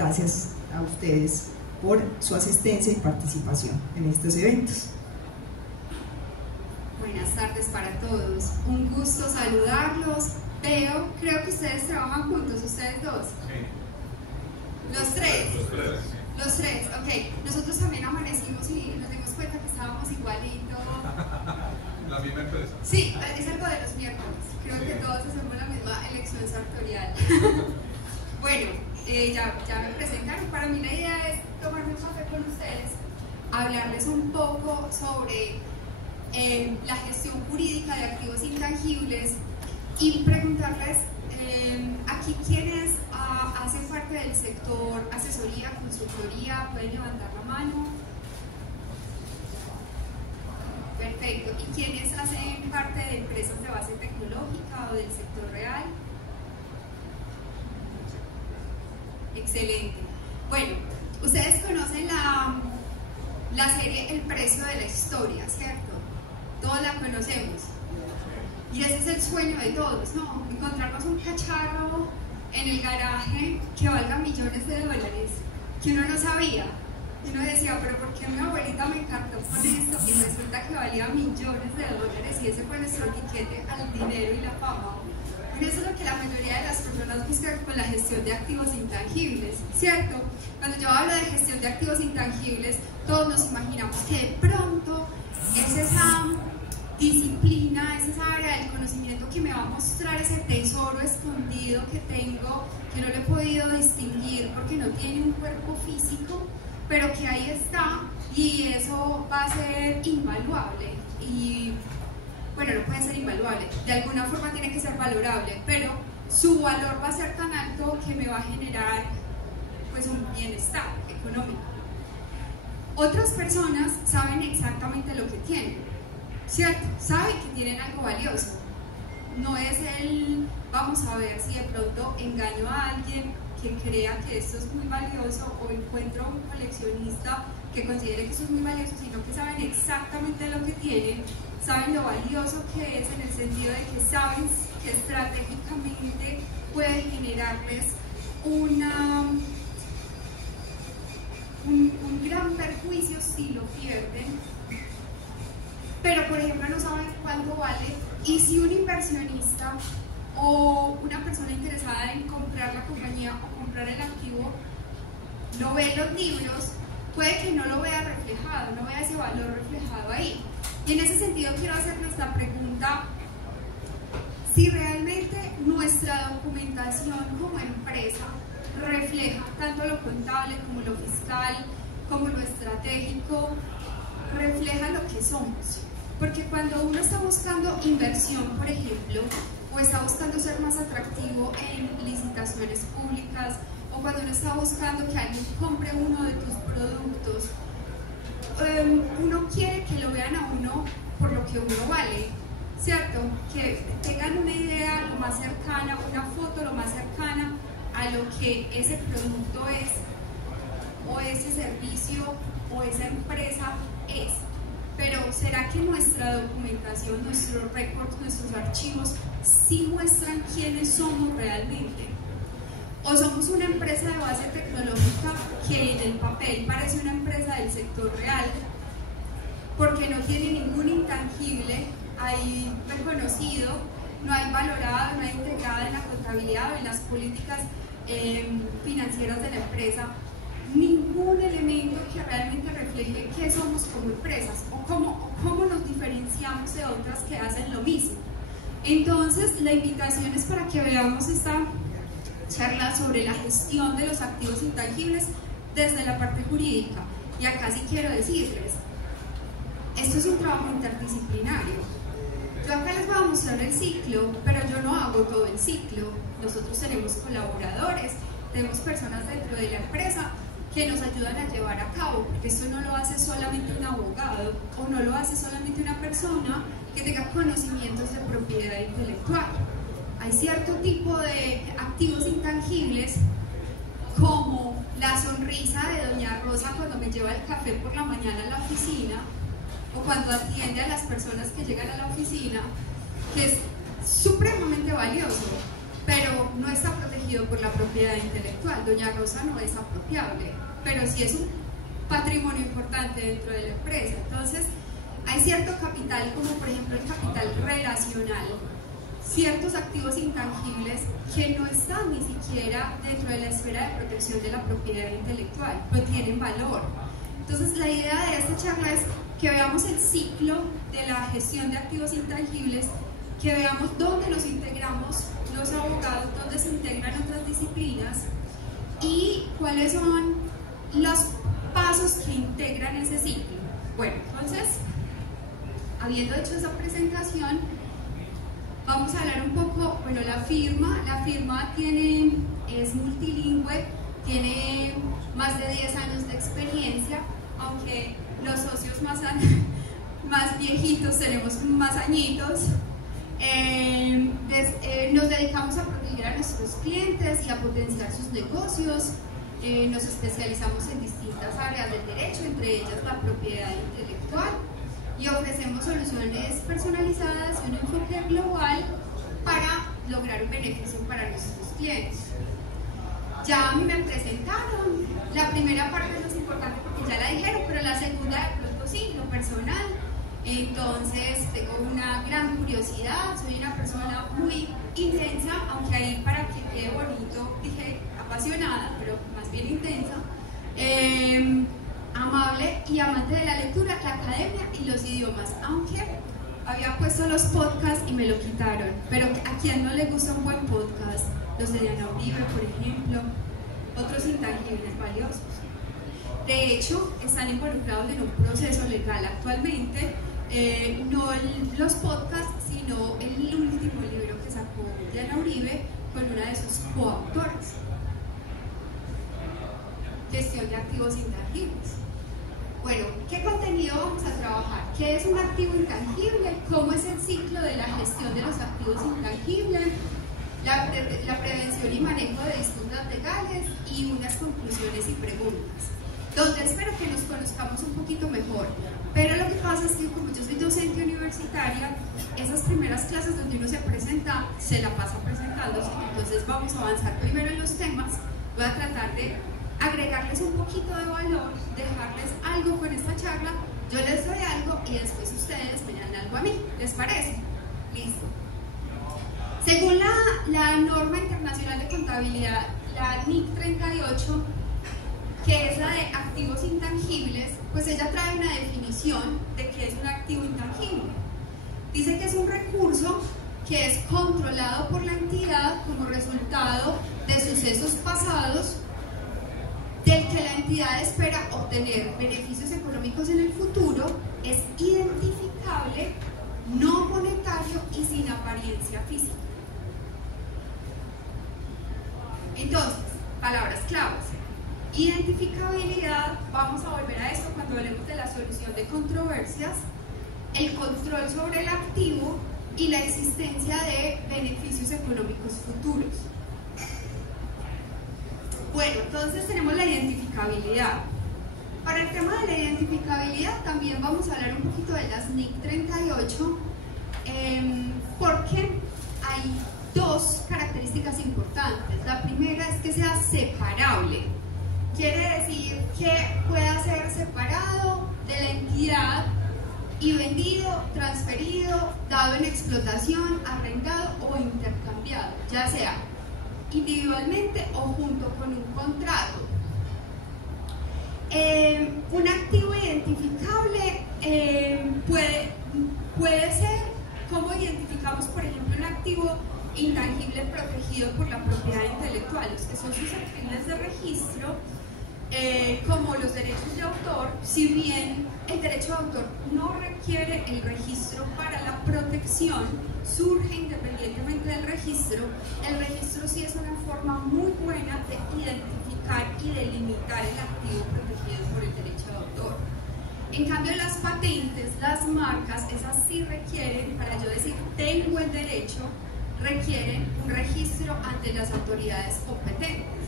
Gracias a ustedes por su asistencia y participación en estos eventos. Buenas tardes para todos, un gusto saludarlos. Creo que ustedes trabajan juntos, ustedes dos. Los tres. Los tres, ok. Nosotros también amanecimos y nos dimos cuenta que estábamos igualitos. ¿La misma empresa? Sí, es algo de los miércoles. Creo que todos hacemos la misma elección sartorial. Bueno, ya me presentaron. Para mí la idea es tomarme un café con ustedes, hablarles un poco sobre la gestión jurídica de activos intangibles y preguntarles aquí quiénes hacen parte del sector asesoría, consultoría, pueden levantar la mano. Perfecto. ¿Y quiénes hacen parte de empresas de base tecnológica o del sector real? Excelente. Bueno, ustedes conocen la serie El precio de la historia, ¿cierto? Todos la conocemos. Y ese es el sueño de todos, ¿no? Encontrarnos un cacharro en el garaje que valga millones de dólares, que uno no sabía. Y uno decía, pero ¿por qué mi abuelita me encartó con esto? Y resulta que valía millones de dólares y ese fue nuestro tiquete al dinero y la fama. Bueno, eso es lo que la mayoría de las personas buscan con la gestión de activos intangibles, ¿cierto? Cuando yo hablo de gestión de activos intangibles, todos nos imaginamos que de pronto es esa disciplina, es esa área del conocimiento que me va a mostrar ese tesoro escondido que tengo, que no lo he podido distinguir porque no tiene un cuerpo físico, pero que ahí está y eso va a ser invaluable. Y bueno, no puede ser invaluable, de alguna forma tiene que ser valorable, pero su valor va a ser tan alto que me va a generar pues un bienestar económico. Otras personas saben exactamente lo que tienen, ¿cierto? Saben que tienen algo valioso. No es vamos a ver si de pronto engaño a alguien que crea que esto es muy valioso o encuentro a un coleccionista que considere que esto es muy valioso, sino que saben exactamente lo que tienen, saben lo valioso que es en el sentido de que saben que estratégicamente puede generarles un gran perjuicio si lo pierden, pero por ejemplo no saben cuánto vale. Y si un inversionista o una persona interesada en comprar la compañía o comprar el activo lo ve en los libros, puede que no lo vea reflejado, no vea ese valor reflejado ahí. Y en ese sentido quiero hacerles la pregunta: si realmente nuestra documentación como empresa refleja tanto lo contable como lo fiscal, como lo estratégico, refleja lo que somos. Porque cuando uno está buscando inversión, por ejemplo, o está buscando ser más atractivo en licitaciones públicas, o cuando uno está buscando que alguien compre uno de tus productos, uno quiere que lo vean a uno por lo que uno vale, ¿cierto? Que tengan una idea lo más cercana, una foto lo más cercana a lo que ese producto es, o ese servicio, o esa empresa es. Pero ¿será que nuestra documentación, nuestros récords, nuestros archivos sí muestran quiénes somos realmente? ¿O somos una empresa de base tecnológica que en el papel parece una empresa del sector real porque no tiene ningún intangible ahí reconocido, no hay valorado, no hay integrado en la contabilidad o en las políticas financieras de la empresa ningún elemento que realmente refleje qué somos como empresas o cómo nos diferenciamos de otras que hacen lo mismo? Entonces la invitación es para que veamos esta charla sobre la gestión de los activos intangibles desde la parte jurídica. Y acá sí quiero decirles, esto es un trabajo interdisciplinario. Yo acá les voy a mostrar el ciclo, pero yo no hago todo el ciclo. Nosotros tenemos colaboradores, tenemos personas dentro de la empresa que nos ayudan a llevar a cabo, porque esto no lo hace solamente un abogado o no lo hace solamente una persona que tenga conocimientos de propiedad intelectual. Hay cierto tipo de activos intangibles como la sonrisa de doña Rosa cuando me lleva el café por la mañana a la oficina o cuando atiende a las personas que llegan a la oficina, que es supremamente valioso, pero no está protegido por la propiedad intelectual. Doña Rosa no es apropiable, pero sí es un patrimonio importante dentro de la empresa. Entonces, hay cierto capital, como por ejemplo el capital relacional, ciertos activos intangibles que no están ni siquiera dentro de la esfera de protección de la propiedad intelectual, pero tienen valor. Entonces, la idea de esta charla es que veamos el ciclo de la gestión de activos intangibles, que veamos dónde nos integramos los abogados, dónde se integran otras disciplinas y cuáles son los pasos que integran ese ciclo. Bueno, entonces, habiendo hecho esa presentación, vamos a hablar un poco. Bueno, la firma es multilingüe, tiene más de 10 años de experiencia, aunque los socios más viejitos tenemos más añitos. Nos dedicamos a proteger a nuestros clientes y a potenciar sus negocios. Nos especializamos en distintas áreas del derecho, entre ellas la propiedad intelectual, y ofrecemos soluciones personalizadas y un enfoque global para lograr un beneficio para nuestros clientes. Ya a mí me presentaron, la primera parte no es importante porque ya la dijeron, pero la segunda de pronto sí, lo personal. Entonces tengo una gran curiosidad, soy una persona muy intensa, aunque ahí para que quede bonito dije apasionada, pero más bien intensa, amable y amante de la lectura, la academia y los idiomas, aunque había puesto los podcasts y me lo quitaron, pero ¿a quién no le gusta un buen podcast? Los de Diana Uribe, por ejemplo, otros intangibles valiosos. De hecho, están involucrados en un proceso legal actualmente, no los podcasts, sino el último libro que sacó Diana Uribe con una de sus coautoras. Gestión de activos intangibles. Bueno, ¿qué contenido vamos a trabajar? ¿Qué es un activo intangible? ¿Cómo es el ciclo de la gestión de los activos intangibles? La prevención y manejo de disputas legales y unas conclusiones y preguntas, donde espero que nos conozcamos un poquito mejor. Pero lo que pasa es que como yo soy docente universitaria, esas primeras clases donde uno se presenta, se la pasa presentándose. Entonces vamos a avanzar primero en los temas. Voy a tratar de agregarles un poquito de valor, dejarles algo con esta charla, yo les doy algo y después ustedes me dan algo a mí. ¿Les parece? Listo. Según la norma internacional de contabilidad, la NIC 38, que es la de activos intangibles, pues ella trae una definición de qué es un activo intangible. Dice que es un recurso que es controlado por la entidad como resultado de sucesos pasados, del que la entidad espera obtener beneficios económicos en el futuro, es identificable, no monetario y sin apariencia física. Entonces, palabras claves. Identificabilidad, vamos a volver a esto cuando hablemos de la solución de controversias, el control sobre el activo y la existencia de beneficios económicos futuros. Bueno, entonces tenemos la identificabilidad. Para el tema de la identificabilidad también vamos a hablar un poquito de las NIC 38, porque hay dos características importantes. La primera es que sea separable. Quiere decir que pueda ser separado de la entidad y vendido, transferido, dado en explotación, arrendado o intercambiado, ya sea individualmente o junto con un contrato. Un activo identificable puede ser, ¿cómo identificamos, por ejemplo, un activo intangible protegido por la propiedad intelectual? Los que son susceptibles de registro, como los derechos de autor, si bien el derecho de autor no requiere el registro para la protección, surge independientemente del registro, el registro sí es una forma muy buena de identificar y delimitar el activo protegido por el derecho de autor. En cambio, las patentes, las marcas, esas sí requieren, para yo decir tengo el derecho, requieren un registro ante las autoridades competentes.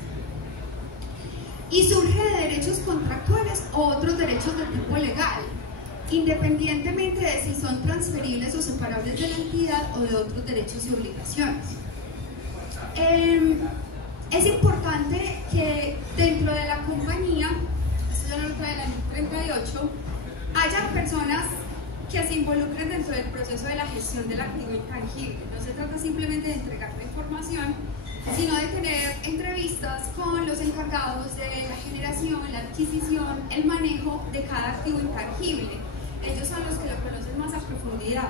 Y surge de derechos contractuales o otros derechos de tipo legal, independientemente de si son transferibles o separables de la entidad o de otros derechos y obligaciones. Es importante que dentro de la compañía, esto ya lo trae el año 38, haya personas que se involucren dentro del proceso de la gestión del activo intangible. No se trata simplemente de entregar la información, sino de tener entrevistas con los encargados de la generación, la adquisición, el manejo de cada activo intangible. Ellos son los que lo conocen más a profundidad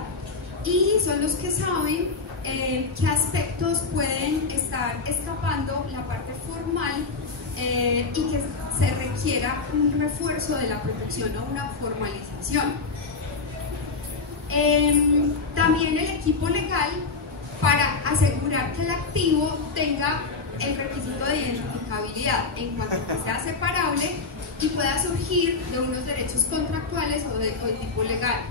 y son los que saben qué aspectos pueden estar escapando la parte formal y que se requiera un refuerzo de la protección o una formalización. También el equipo legal para asegurar que el activo tenga el requisito de identificabilidad en cuanto a que sea separable y pueda surgir de unos derechos contractuales o de tipo legal.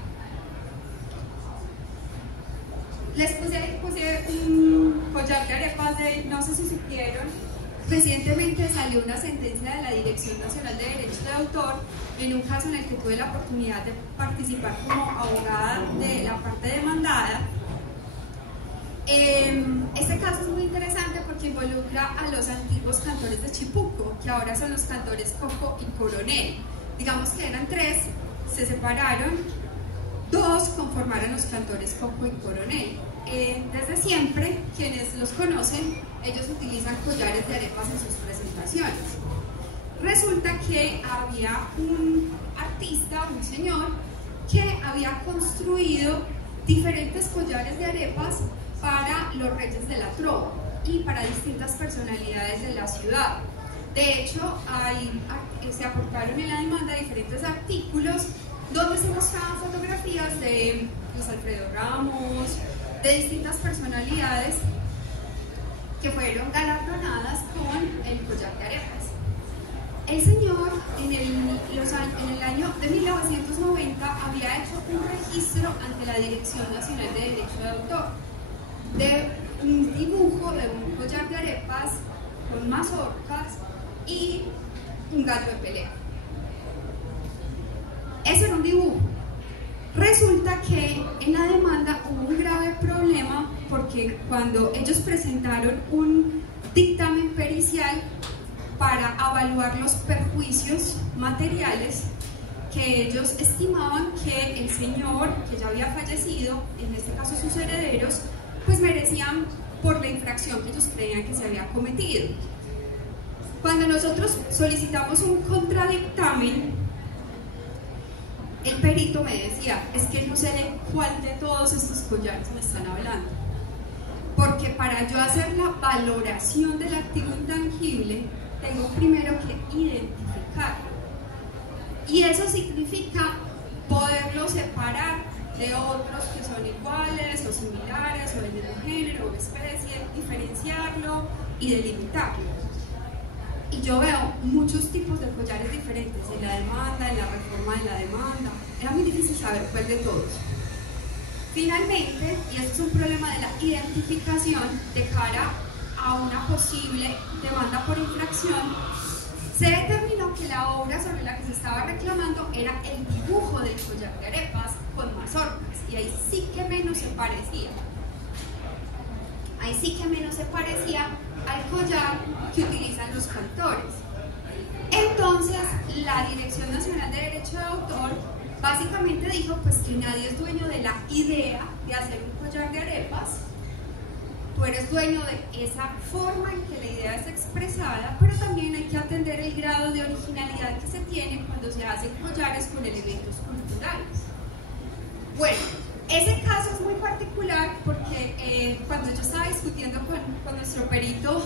Les puse un collar de arepas no sé si supieron, recientemente salió una sentencia de la Dirección Nacional de Derechos de Autor en un caso en el que tuve la oportunidad de participar como abogada de la parte demandada. Este caso es muy interesante porque involucra a los antiguos cantores de Chipuco, que ahora son los cantores Coco y Coronel. Digamos que eran tres, se separaron, dos conformaron los cantores Coco y Coronel. Desde siempre, quienes los conocen, ellos utilizan collares de arepas en sus presentaciones. Resulta que había un artista, un señor, que había construido diferentes collares de arepas para los reyes de la trova y para distintas personalidades de la ciudad. De hecho, se aportaron en la demanda diferentes artículos donde se mostraban fotografías de los Alfredo Ramos, de distintas personalidades que fueron galardonadas con el collar de arepas. El señor en el año de 1990 había hecho un registro ante la Dirección Nacional de Derecho de Autor de un dibujo de un collar de arepas con mazorcas y un gallo de pelea. Eso era un dibujo. Resulta que en la demanda hubo un grave problema porque cuando ellos presentaron un dictamen pericial para evaluar los perjuicios materiales, que ellos estimaban que el señor, que ya había fallecido, en este caso sus herederos, pues merecían por la infracción que ellos creían que se había cometido. Cuando nosotros solicitamos un contradictamen, el perito me decía, es que no sé de cuál de todos estos collares me están hablando, porque para yo hacer la valoración del activo intangible tengo primero que identificarlo, y eso significa poderlo separar de otros que son iguales o similares o del mismo género o especie, diferenciarlo y delimitarlo. Y yo veo muchos tipos de collares diferentes en la demanda, en la reforma de la demanda. Era muy difícil saber cuál de todos. Finalmente, y esto es un problema de la identificación de cara a una posible demanda por infracción, se determinó que la obra sobre la que se estaba reclamando era el dibujo del collar de arepas con mazorcas, y ahí sí que menos se parecía. Ahí sí que menos se parecía al collar que utilizan los cantores. Entonces, la Dirección Nacional de Derecho de Autor básicamente dijo pues que nadie es dueño de la idea de hacer un collar de arepas. Tú eres dueño de esa forma en que la idea es expresada, pero también hay que atender el grado de originalidad que se tiene cuando se hacen collares con elementos culturales. Bueno, ese caso es muy particular porque cuando yo estaba discutiendo con nuestro perito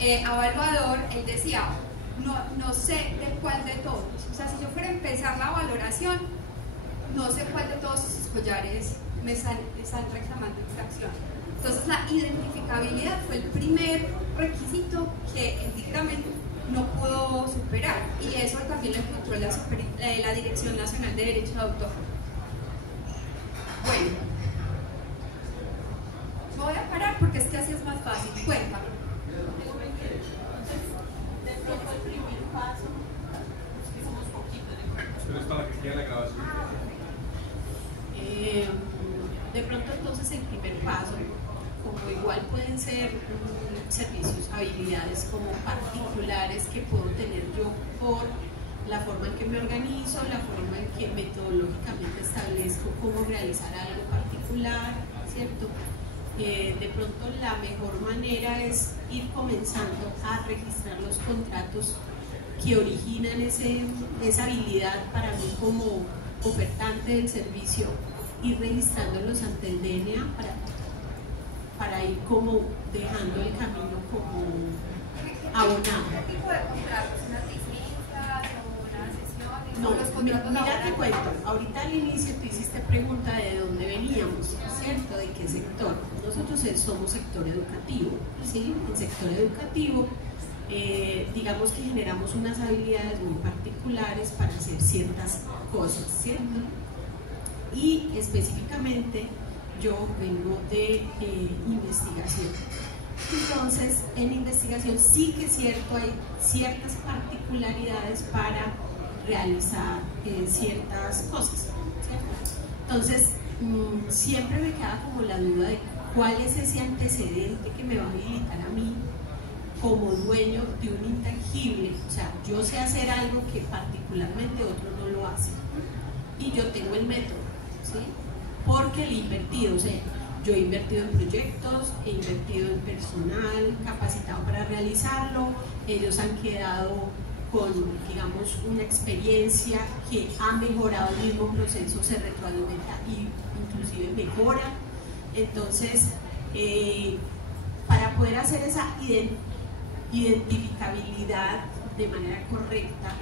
evaluador, él decía, no sé de cuál de todos. O sea, si yo fuera a empezar la valoración, no sé cuál de todos esos collares me están reclamando infracción. Entonces, la identificabilidad fue el primer requisito que el dictamen no pudo superar, y eso también lo encontró la Dirección Nacional de Derecho de Autor. Bueno, voy a parar porque es que así es más fácil. Cuéntame. Dentro del primer paso, hicimos poquito de... Pero es para que quede la grabación. De pronto entonces el primer paso como igual pueden ser servicios, habilidades como particulares que puedo tener yo por la forma en que me organizo, la forma en que metodológicamente establezco cómo realizar algo particular, ¿cierto? De pronto la mejor manera es ir comenzando a registrar los contratos que originan esa habilidad para mí como ofertante del servicio, ir registrándolos ante el DNA para ir como dejando el camino como abonado. ¿Qué tipo de contratos? ¿Unas licencias o unas sesiones? No, ¿O los contratos mira te laborales? cuento, ahorita al inicio tú hiciste pregunta de dónde veníamos, ¿cierto? ¿De qué sector? Nosotros somos sector educativo, ¿sí? En sector educativo, digamos que generamos unas habilidades muy particulares para hacer ciertas cosas, ¿cierto? Y específicamente yo vengo de investigación. Entonces, en investigación sí que es cierto, hay ciertas particularidades para realizar ciertas cosas, ¿cierto? Entonces, siempre me queda como la duda de cuál es ese antecedente que me va a habilitar a mí como dueño de un intangible. O sea, yo sé hacer algo que particularmente otro no lo hace y yo tengo el método, ¿sí? Porque le he invertido, o sea, yo he invertido en proyectos, he invertido en personal capacitado para realizarlo, ellos han quedado con, digamos, una experiencia que ha mejorado el mismo proceso, se retroalimenta y inclusive mejora. Entonces, para poder hacer esa identificabilidad de manera correcta,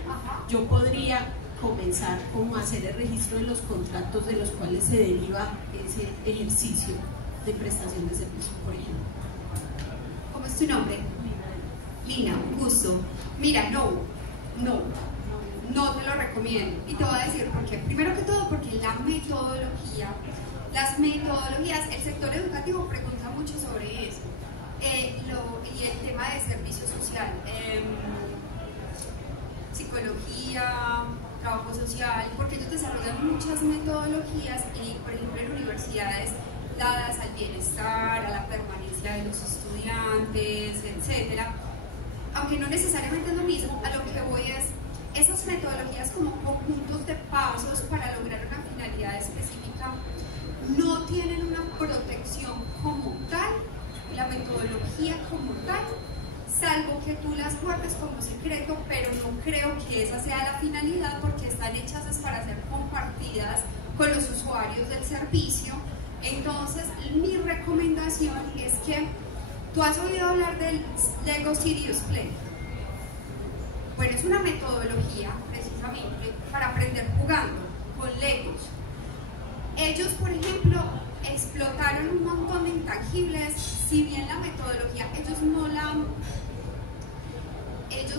yo podría comenzar como a hacer el registro de los contratos de los cuales se deriva ese ejercicio de prestación de servicio, por ejemplo. ¿Cómo es tu nombre? Lina, un gusto. Mira, no te lo recomiendo. Y te voy a decir por qué. Primero que todo, porque las metodologías, el sector educativo pregunta mucho sobre eso. Y el tema de servicio social, psicología, trabajo social, porque ellos desarrollan muchas metodologías y, por ejemplo, en universidades dadas al bienestar, a la permanencia de los estudiantes, etcétera. Aunque no necesariamente es lo mismo, a lo que voy es esas metodologías como conjuntos de pasos para lograr una finalidad específica no tienen una protección como tal, la metodología como tal, salvo que tú las guardes como secreto, pero no creo que esa sea la finalidad porque están hechas para ser compartidas con los usuarios del servicio. Entonces, mi recomendación es que tú has oído hablar del Lego Serious Play. Bueno, es una metodología precisamente para aprender jugando con Legos. Ellos, por ejemplo, explotaron un montón de intangibles, si bien la metodología ellos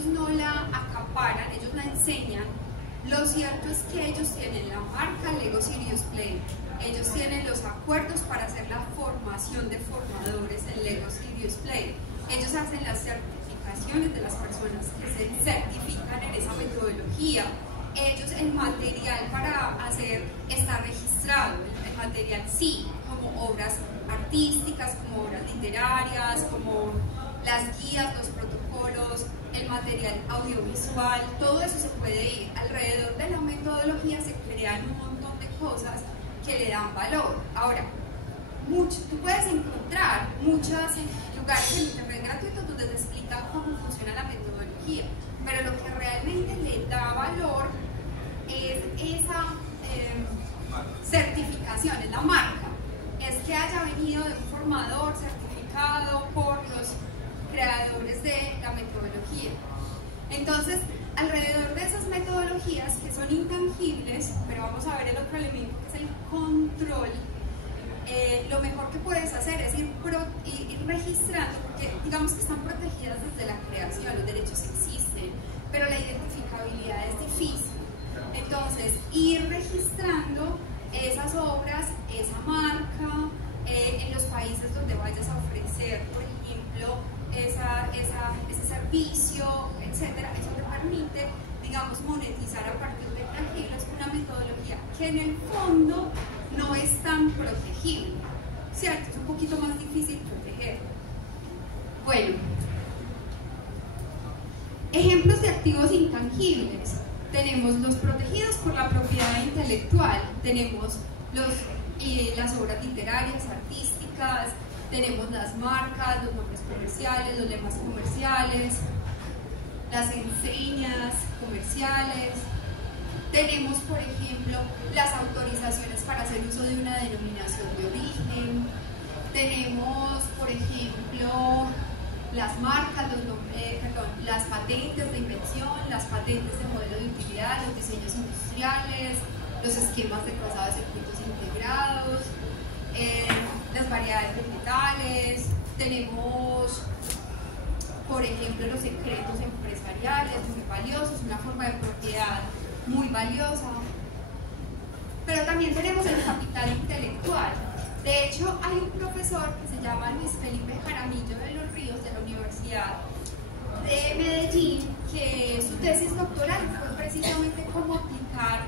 no la acaparan, ellos la enseñan. Lo cierto es que ellos tienen la marca Lego Serious Play, ellos tienen los acuerdos para hacer la formación de formadores en Lego Serious Play, ellos hacen las certificaciones de las personas que se certifican en esa metodología, ellos el material para hacer está registrado, el material sí, como obras artísticas, como obras literarias, como las guías, los protocolos, el material audiovisual, todo eso se puede ir. Alrededor de la metodología se crean un montón de cosas que le dan valor. Ahora, tú puedes encontrar muchos lugares en internet gratuitos donde te explica cómo funciona la metodología, pero lo que realmente le da valor es esa certificación, es la marca, es que haya venido de un formador certificado por los creadores de la metodología. Entonces, alrededor de esas metodologías que son intangibles, pero vamos a ver el otro elemento que es el control, lo mejor que puedes hacer es ir registrando, porque digamos que están protegidas desde la creación, los derechos existen, pero la identificabilidad es difícil. Entonces, ir registrando esas obras, esa marca, en los países donde vayas a ofrecer, por ejemplo, ese servicio, etcétera, eso te permite, digamos, monetizar a partir de intangibles una metodología que en el fondo no es tan protegible, ¿cierto? Es un poquito más difícil proteger. Bueno, ejemplos de activos intangibles. Tenemos los protegidos por la propiedad intelectual, tenemos las obras literarias, artísticas, tenemos las marcas, los nombres comerciales, los lemas comerciales, las enseñas comerciales. Tenemos, por ejemplo, las autorizaciones para hacer uso de una denominación de origen. Tenemos, por ejemplo, las marcas, las patentes de invención, las patentes de modelo de utilidad, los diseños industriales, los esquemas de trazado de circuitos integrados, las variedades vegetales. Tenemos, por ejemplo, los secretos empresariales, muy valiosos, una forma de propiedad muy valiosa. Pero también tenemos el capital intelectual. De hecho, hay un profesor que se llama Luis Felipe Jaramillo de los Ríos, de la Universidad de Medellín, que su tesis doctoral fue precisamente cómo aplicar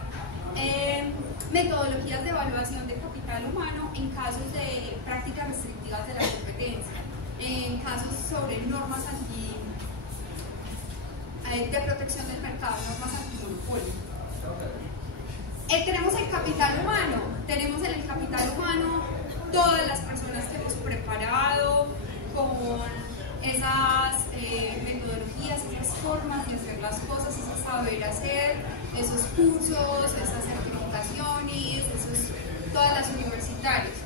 metodologías de evaluación de capital humano en casos de prácticas restrictivas de la competencia, en casos sobre normas de protección del mercado, normas antimonopolio. Tenemos el capital humano, tenemos en el capital humano todas las personas que hemos preparado con esas metodologías, esas formas de hacer las cosas, ese saber hacer, esos cursos, esas certificaciones, todas las universitarias.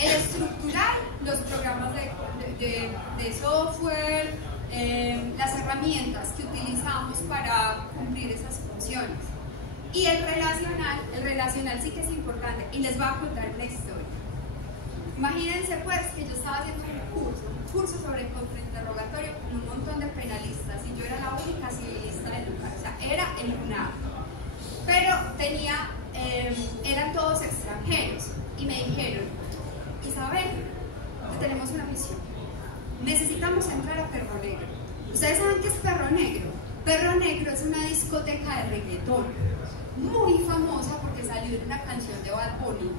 El estructural, los programas de software, las herramientas que utilizamos para cumplir esas funciones. Y el relacional sí que es importante, y les voy a contar una historia. Imagínense pues que yo estaba haciendo un curso sobre contrainterrogatorio con un montón de penalistas, y yo era la única civilista del lugar, o sea, era el UNAM. Pero eran todos extranjeros, y me dijeron: Isabel, tenemos una misión, necesitamos entrar a Perro Negro. ¿Ustedes saben qué es Perro Negro? Perro Negro es una discoteca de reggaetón muy famosa porque salió en una canción de Bad Bunny,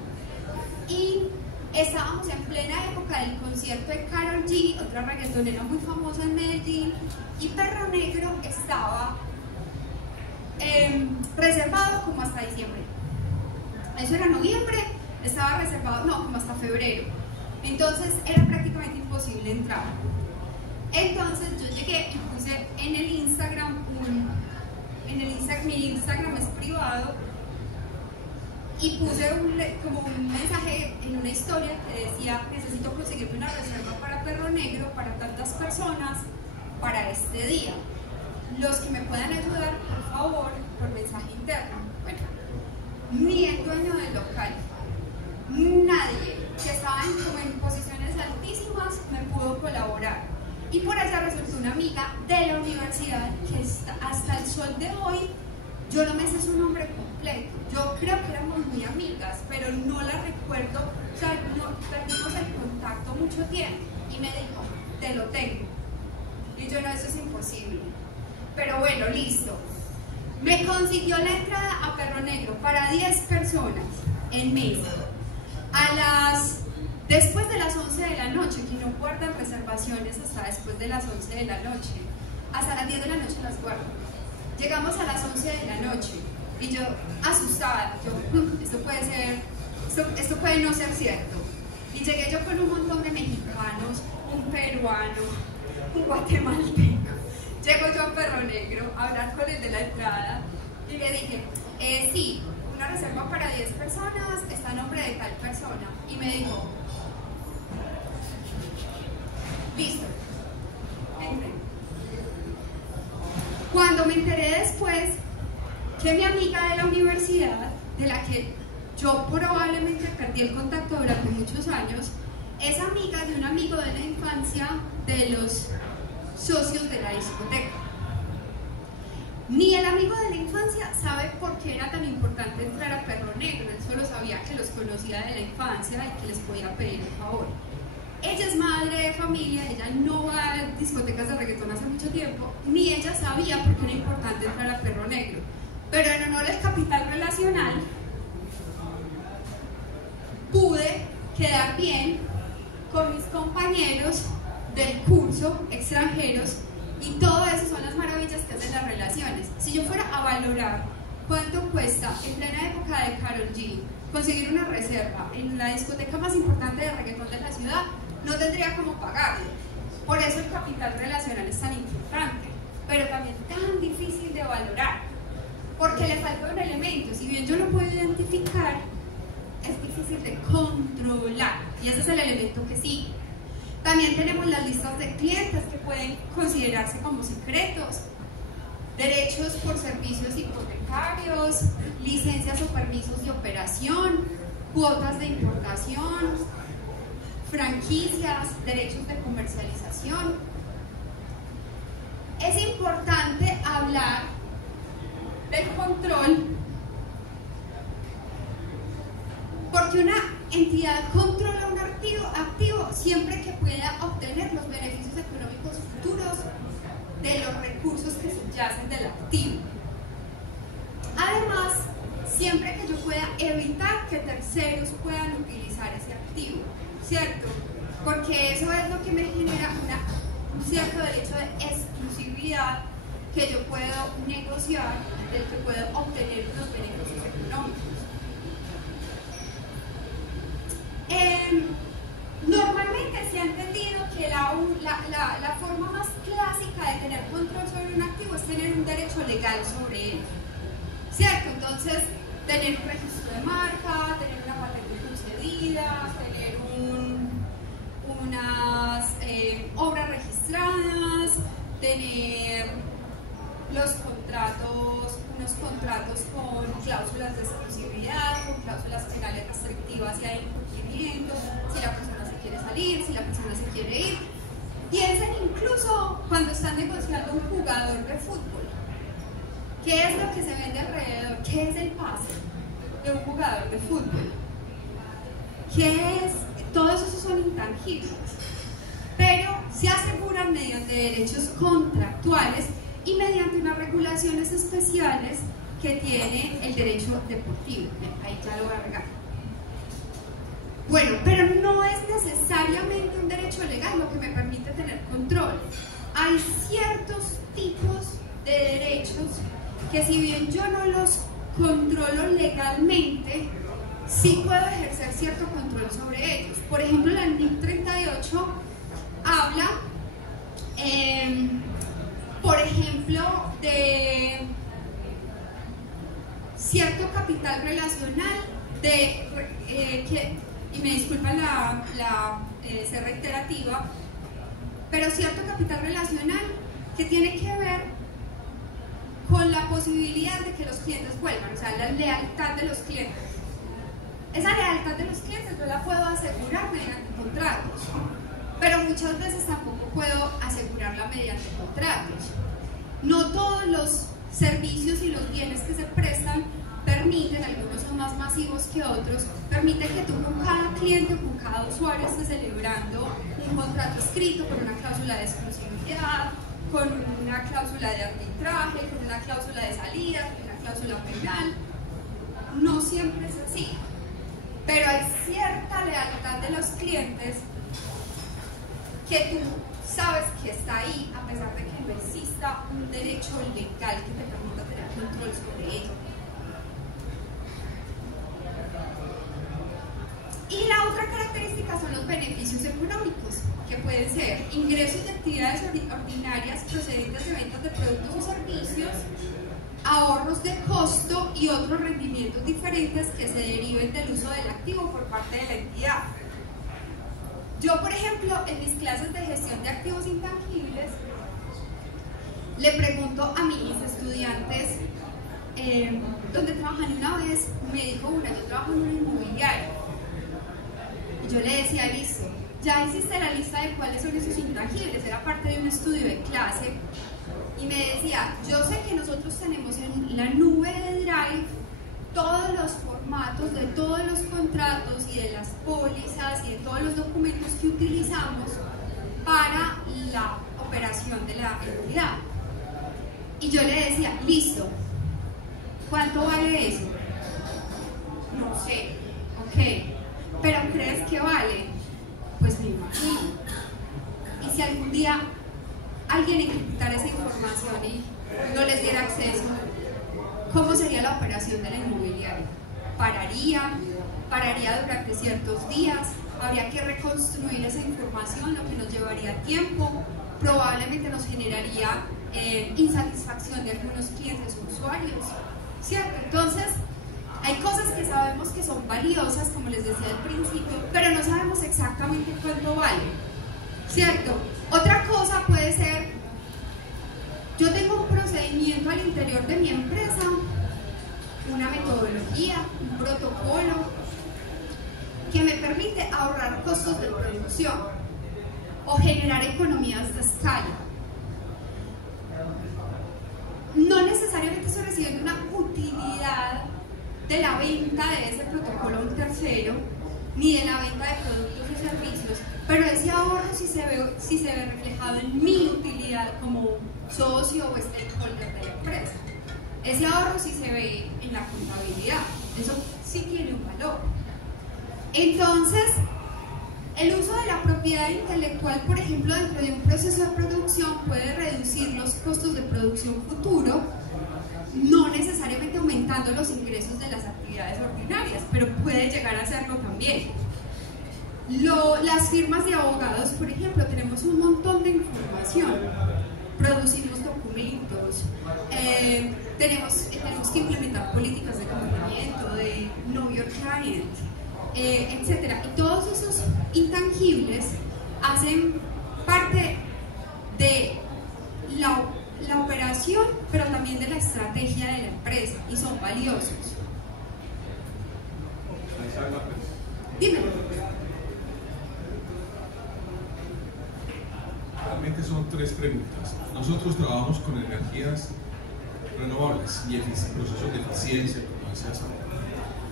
y estábamos en plena época del concierto de Karol G, otra reggaetonera muy famosa en Medellín, y Perro Negro estaba reservado como hasta diciembre. Eso era noviembre, estaba reservado, no, como hasta febrero. Entonces era prácticamente imposible entrar. Entonces yo llegué y puse en el Instagram mi Instagram es privado, y puse como un mensaje en una historia que decía: necesito conseguirme una reserva para Perro Negro para tantas personas para este día. Los que me puedan ayudar, por favor, por mensaje interno. Bueno, ni el dueño del local, nadie que estaba como en posiciones altísimas me pudo colaborar. Y por eso resultó una amiga de la universidad que hasta el sol de hoy yo no me sé su nombre completo. Yo creo que éramos muy amigas, pero no la recuerdo. O sea, perdimos el contacto mucho tiempo. Y me dijo: te lo tengo. Y yo: no, eso es imposible. Pero bueno, listo. Me consiguió la entrada a Perro Negro para 10 personas en mesa. Después de las 11 de la noche, que no guardan reservaciones hasta después de las 11 de la noche, hasta las 10 de la noche las guardan. Llegamos a las 11 de la noche y yo, asustada, esto puede no ser cierto. Y llegué yo con un montón de mexicanos, un peruano, un guatemalteco. Llego yo a Perro Negro a hablar con el de la entrada y le dije: sí, una reserva para 10 personas, está a nombre de tal persona. Y me dijo: listo, entré. Cuando me enteré después que mi amiga de la universidad, de la que yo probablemente perdí el contacto durante muchos años, es amiga de un amigo de la infancia de los socios de la discoteca. Ni el amigo de la infancia sabe por qué era tan importante entrar a Perro Negro. Él solo sabía que los conocía de la infancia y que les podía pedir un favor. Ella es madre de familia, ella no va a discotecas de reggaetón hace mucho tiempo, ni ella sabía por qué era importante entrar a Perro Negro. Pero en honor al capital relacional, pude quedar bien con mis compañeros del curso, extranjeros, y todo eso son las maravillas que hacen las relaciones. Si yo fuera a valorar cuánto cuesta en plena época de Karol G conseguir una reserva en la discoteca más importante de reggaetón de la ciudad, no tendría cómo pagarlo. Por eso el capital relacional es tan importante, pero también tan difícil de valorar, porque le falta un elemento. Si bien yo lo puedo identificar, es difícil de controlar, y ese es el elemento que sí. También tenemos las listas de clientes que pueden considerarse como secretos, derechos por servicios hipotecarios, licencias o permisos de operación, cuotas de importación, franquicias, derechos de comercialización. Es importante hablar del control, porque una entidad controla un activo siempre que pueda obtener los beneficios económicos futuros de los recursos que subyacen del activo. Además, siempre que yo pueda evitar que terceros puedan utilizar ese activo, ¿cierto? Porque eso es lo que me genera un cierto derecho de exclusividad que yo puedo negociar, del que puedo obtener los beneficios económicos. Normalmente se ha entendido que la forma más clásica de tener control sobre un activo es tener un derecho legal sobre él, ¿cierto? Entonces, tener un registro de marca, tener una patente concedida, tener unas obras registradas, tener unos contratos con cláusulas de exclusividad, con cláusulas penales restrictivas si hay incumplimiento, si la persona se quiere salir, si la persona se quiere ir. Piensen incluso cuando están negociando un jugador de fútbol. ¿Qué es lo que se vende alrededor? ¿Qué es el pase de un jugador de fútbol? ¿Qué es? Todos esos son intangibles, pero se aseguran mediante derechos contractuales y mediante unas regulaciones especiales que tiene el derecho deportivo. Ahí ya lo voy a agregar. Bueno, pero no es necesariamente un derecho legal lo que me permite tener control. Hay ciertos tipos de derechos que, si bien yo no los controlo legalmente, sí puedo ejercer cierto control sobre ellos. Por ejemplo, la NIC 38 habla, por ejemplo, de cierto capital relacional, y me disculpan ser reiterativa, pero cierto capital relacional que tiene que ver con la posibilidad de que los clientes vuelvan, o sea, la lealtad de los clientes. Esa lealtad de los clientes yo la puedo asegurar mediante contratos, pero muchas veces tampoco puedo asegurarla mediante contratos. No todos los servicios y los bienes que se prestan permiten, algunos son más masivos que otros, permiten que tú con cada cliente o con cada usuario estés celebrando un contrato escrito con una cláusula de exclusividad, con una cláusula de arbitraje, con una cláusula de salida, con una cláusula penal. No siempre es así, pero hay cierta lealtad de los clientes que tú sabes que está ahí a pesar de que no exista un derecho legal que te permita tener control sobre ello. Y la otra característica son los beneficios económicos, que pueden ser ingresos de actividades ordinarias procedentes de ventas de productos o servicios, ahorros de costo y otros rendimientos diferentes que se deriven del uso del activo por parte de la entidad. Yo, por ejemplo, en mis clases de gestión de activos intangibles, le pregunto a mis estudiantes dónde trabajan. Una vez me dijo una, yo trabajo en un inmobiliario. Y yo le decía, listo, ya hiciste la lista de cuáles son esos intangibles, era parte de un estudio de clase. Y me decía, yo sé que nosotros tenemos en la nube de Drive todos los formatos de todos los contratos y de las pólizas y de todos los documentos que utilizamos para la operación de la entidad. Y yo le decía, listo, ¿cuánto vale eso? No sé, ok, pero ¿crees que vale? Pues me imagino. Y si algún día alguien encriptara esa información y no les diera acceso, ¿cómo sería la operación de la inmobiliaria? ¿Pararía durante ciertos días? Habría que reconstruir esa información, lo que nos llevaría tiempo, probablemente nos generaría insatisfacción de algunos clientes o usuarios, ¿cierto? Entonces, hay cosas que sabemos que son valiosas, como les decía al principio, pero no sabemos exactamente cuánto vale, ¿cierto? Otra cosa puede ser, yo tengo un procedimiento al interior de mi empresa, una metodología, un protocolo, que me permite ahorrar costos de producción o generar economías de escala. No necesariamente estoy recibiendo una utilidad de la venta de ese protocolo a un tercero, ni de la venta de productos y servicios, pero ese ahorro sí se ve reflejado en mi utilidad como socio o stakeholder de la empresa. Ese ahorro sí se ve en la contabilidad, eso sí tiene un valor. Entonces, el uso de la propiedad intelectual, por ejemplo, dentro de un proceso de producción puede reducir los costos de producción futuro, no necesariamente aumentando los ingresos de las actividades ordinarias, pero puede llegar a hacerlo también. Las firmas de abogados, por ejemplo, tenemos un montón de información, producimos documentos, tenemos que implementar políticas de cumplimiento, de know your client, etc. Y todos esos intangibles hacen parte de la operación, pero también de la estrategia de la empresa, y son valiosos. Dime. Realmente son tres preguntas. Nosotros trabajamos con energías renovables y procesos de eficiencia, como decías ahora.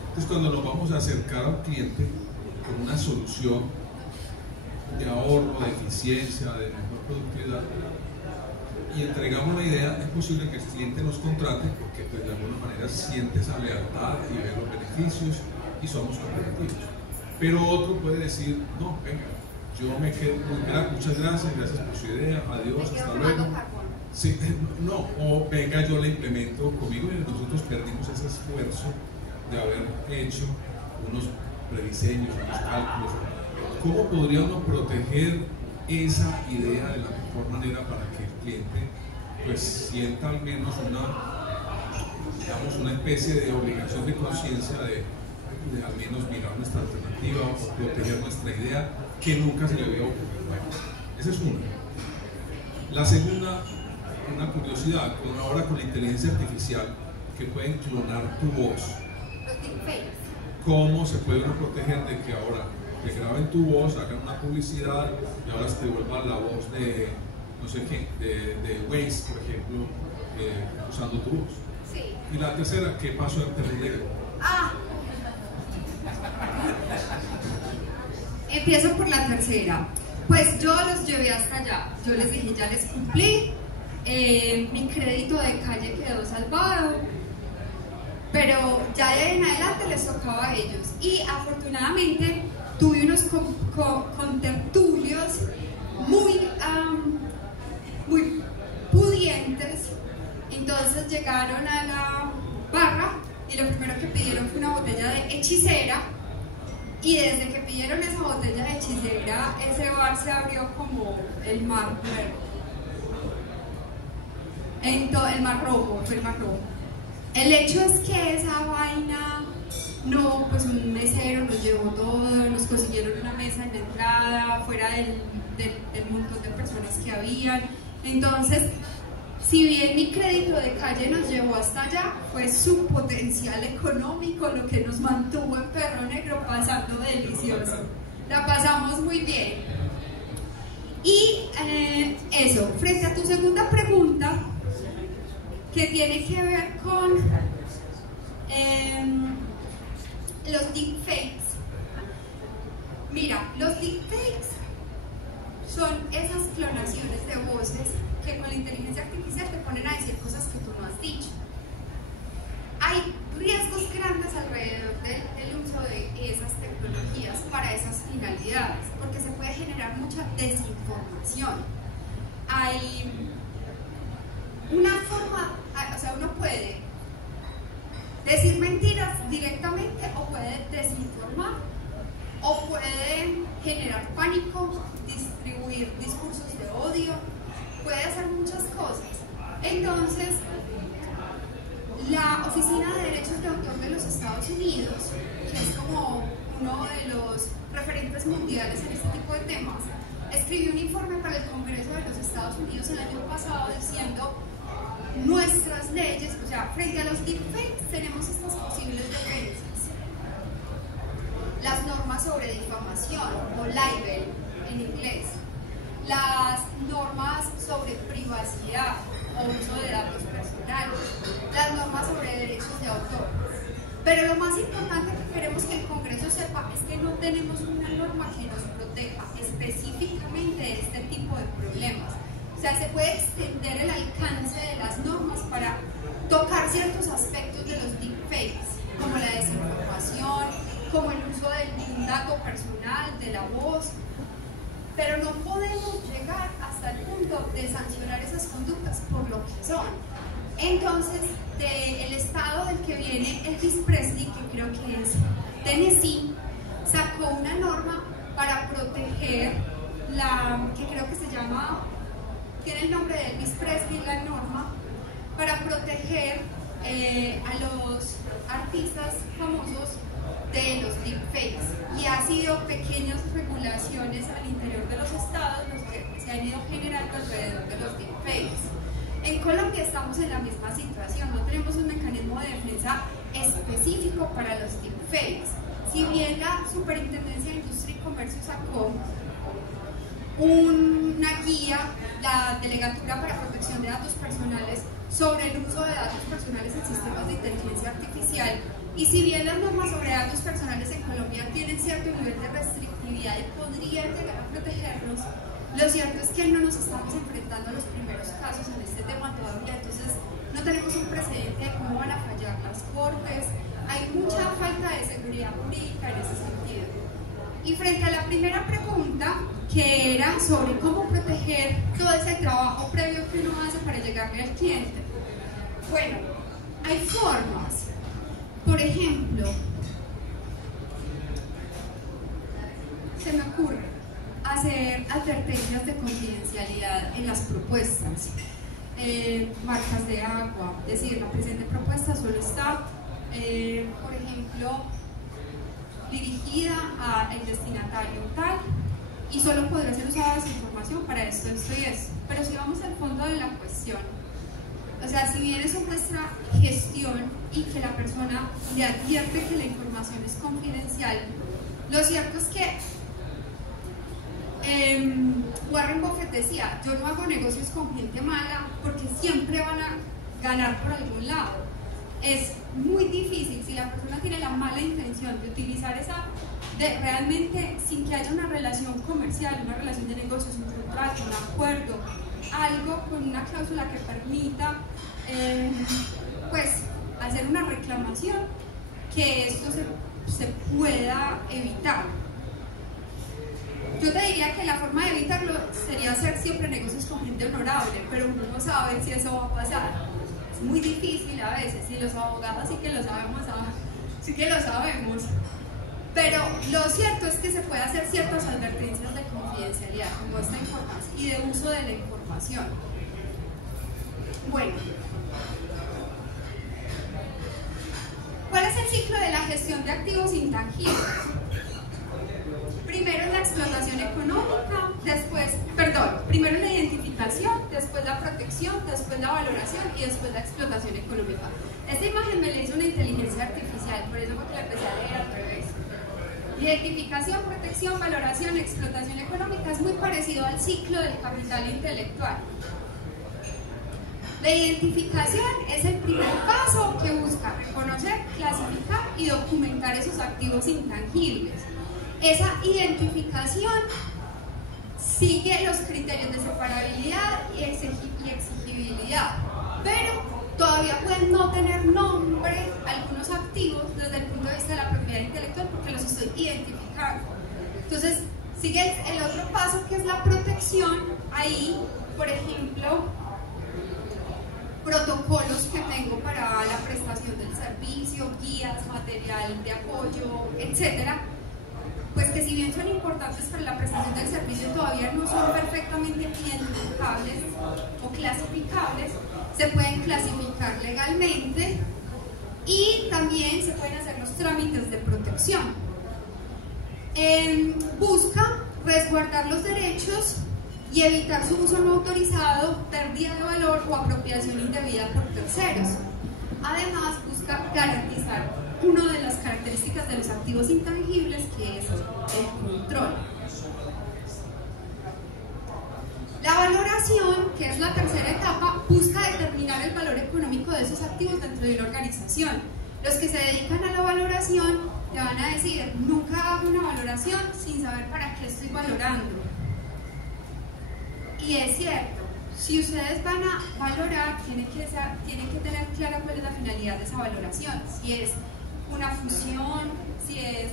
Entonces, cuando nos vamos a acercar a un cliente con una solución de ahorro, de eficiencia, de mejor productividad, y entregamos la idea, es posible que el cliente nos contrate porque pues, de alguna manera siente esa lealtad y ve los beneficios y somos competitivos. Pero otro puede decir, no, venga, yo me quedo, muchas gracias por su idea, adiós, hasta luego. Sí, no, o venga, yo la implemento conmigo, y nosotros perdimos ese esfuerzo de haber hecho unos prediseños, unos cálculos. ¿Cómo podría uno proteger esa idea de la mejor manera para que el cliente pues sienta al menos una especie de obligación de conciencia de al menos mirar nuestra alternativa o proteger nuestra idea que nunca se le había ocurrido? Bueno, esa es una. La segunda, una curiosidad, ahora con la inteligencia artificial que pueden clonar tu voz, ¿cómo se puede uno proteger de que ahora te graben tu voz, hagan una publicidad y ahora te vuelva la voz de no sé qué, de Waze, por ejemplo, usando tu voz? Sí. Y la tercera, ¿qué pasó en Telenegro? Empiezo por la tercera. Pues yo los llevé hasta allá. Yo les dije, ya les cumplí, mi crédito de calle quedó salvado, pero ya de en adelante les tocaba a ellos. Y afortunadamente tuve unos contertulios muy pudientes. Entonces llegaron a la barra y lo primero que pidieron fue una botella de hechicera, y desde que pidieron esa botella de hechicera, ese bar se abrió como el mar el mar rojo, fue el mar rojo. El hecho es que esa vaina, no, pues un mesero nos llevó todo, nos consiguieron una mesa en la entrada, fuera del montón de personas que habían. Entonces, si bien mi crédito de calle nos llevó hasta allá, fue su potencial económico lo que nos mantuvo en Perro Negro pasando delicioso. La pasamos muy bien. Y eso, frente a tu segunda pregunta, que tiene que ver con los deepfakes. Mira, los deepfakes son esas clonaciones de voces que con la inteligencia artificial te ponen a decir cosas que tú no has dicho. Hay riesgos grandes alrededor del uso de esas tecnologías, información. Hay una forma, o sea, uno puede decir mentiras directamente o puede desinformar o puede generar pánico, distribuir discursos de odio, puede hacer muchas cosas. Entonces, la Oficina de Derechos de Autor de los Estados Unidos, que es como uno de los referentes mundiales en este tipo de temas, escribió un informe para el Congreso de los Estados Unidos el año pasado diciendo: nuestras leyes, o sea, frente a los deepfakes tenemos estas posibles defensas. Las normas sobre difamación o libel en inglés, las normas sobre privacidad o uso de datos personales, las normas sobre derechos de autor. Pero lo más importante que queremos que el Congreso sepa es que no tenemos una norma que nos proteja específicamente de este tipo de problemas. O sea, se puede extender el alcance de las normas para tocar ciertos aspectos de los deepfakes, como la desinformación, como el uso de un dato personal, de la voz, pero no podemos llegar hasta el punto de sancionar esas conductas por lo que son. Entonces, del estado del que viene Elvis Presley, que creo que es Tennessee, sacó una norma para proteger que creo que se llama, tiene el nombre de Elvis Presley, la norma, para proteger a los artistas famosos de los deepfakes, y ha sido pequeñas regulaciones al interior de los estados los que se han ido generando alrededor de los deepfakes. En Colombia estamos en la misma situación, no tenemos un mecanismo de defensa específico para los deepfakes. Si bien la Superintendencia de Industria y Comercio sacó una guía, la Delegatura para Protección de Datos Personales, sobre el uso de datos personales en sistemas de inteligencia artificial, y si bien las normas sobre datos personales en Colombia tienen cierto nivel de restrictividad y podrían llegar a protegernos, lo cierto es que no nos estamos enfrentando a los primeros casos en este tema todavía. Entonces no tenemos un precedente de cómo van a fallar las cortes, hay mucha falta de seguridad jurídica en ese sentido. Y frente a la primera pregunta, que era sobre cómo proteger todo ese trabajo previo que uno hace para llegarle al cliente, bueno, hay formas. Por ejemplo, se me ocurre hacer advertencias de confidencialidad en las propuestas, marcas de agua, es decir, la presente propuesta solo está, por ejemplo, dirigida al destinatario tal, y solo podrá ser usada esa información para esto, esto y esto. Pero si vamos al fondo de la cuestión, o sea, si bien eso muestra gestión y que la persona le advierte que la información es confidencial, lo cierto es que Warren Buffett decía: yo no hago negocios con gente mala porque siempre van a ganar por algún lado. Es muy difícil, si la persona tiene la mala intención de utilizar realmente sin que haya una relación comercial, una relación de negocios, un contrato, un acuerdo, algo con una cláusula que permita pues hacer una reclamación, que esto se pueda evitar. Yo te diría que la forma de evitarlo sería hacer siempre negocios con gente honorable, pero uno no sabe si eso va a pasar. Es muy difícil a veces, y los abogados sí que lo sabemos, pero lo cierto es que se puede hacer ciertas advertencias de confidencialidad, como esta información, y de uso de la información. Bueno, ¿cuál es el ciclo de la gestión de activos intangibles? Primero la explotación económica, primero la identificación, después la protección, después la valoración y después la explotación económica. Esta imagen me la hizo una inteligencia artificial, por eso porque la empecé a leer al revés. Identificación, protección, valoración, explotación económica es muy parecido al ciclo del capital intelectual. La identificación es el primer paso que busca reconocer, clasificar y documentar esos activos intangibles. Esa identificación sigue los criterios de separabilidad y exigibilidad, pero todavía pueden no tener nombre algunos activos desde el punto de vista de la propiedad intelectual porque los estoy identificando. Entonces, Sigue el otro paso, que es la protección. Ahí, por ejemplo, protocolos que tengo para la prestación del servicio, guías, material de apoyo, etcétera, pues que si bien son importantes para la prestación del servicio, todavía no son perfectamente identificables o clasificables. Se pueden clasificar legalmente y también se pueden hacer los trámites de protección. Busca resguardar los derechos y evitar su uso no autorizado, pérdida de valor o apropiación indebida por terceros. Además, busca garantizar una de las características de los activos intangibles, que es el control. La valoración, que es la tercera etapa, busca determinar el valor económico de esos activos dentro de una organización. Los que se dedican a la valoración te van a decir: nunca hago una valoración sin saber para qué estoy valorando. Y es cierto, si ustedes van a valorar, tienen que tener clara cuál es la finalidad de esa valoración. Si es una fusión, si es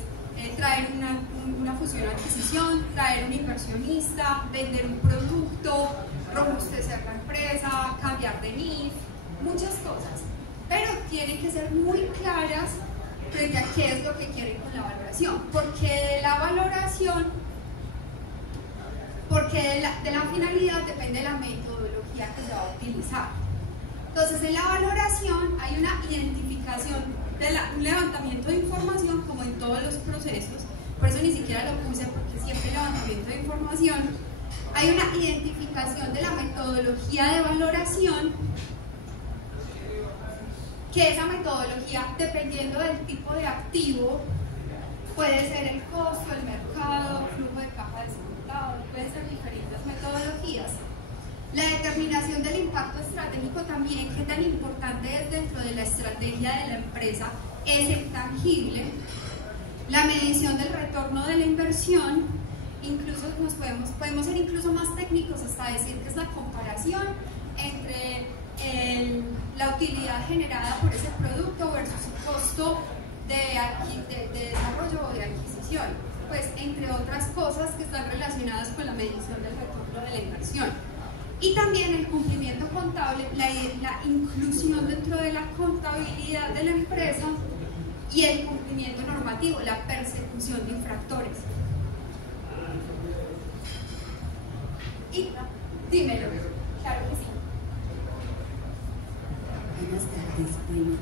traer una fusión o adquisición, traer un inversionista, vender un producto, robustecer la empresa, cambiar de NIF, muchas cosas. Pero tienen que ser muy claras frente a qué es lo que quieren con la valoración. Porque de la valoración, porque de la finalidad depende la metodología que se va a utilizar. Entonces, en la valoración hay una identificación, un levantamiento de información, como en todos los procesos. Por eso ni siquiera lo puse, porque siempre levantamiento de información. Hay una identificación de la metodología de valoración, que esa metodología, dependiendo del tipo de activo, puede ser el costo, el mercado, flujo de caja descontado, pueden ser diferentes metodologías. La determinación del impacto estratégico también, qué tan importante es dentro de la estrategia de la empresa ese intangible. La medición del retorno de la inversión, incluso podemos ser incluso más técnicos hasta decir que es la comparación entre la utilidad generada por ese producto versus su costo de desarrollo o de adquisición, pues entre otras cosas que están relacionadas con la medición del retorno de la inversión. Y también el cumplimiento contable, la inclusión dentro de la contabilidad de la empresa y el cumplimiento normativo, la persecución de infractores. Y dímelo, claro que sí. Buenas tardes. Bueno,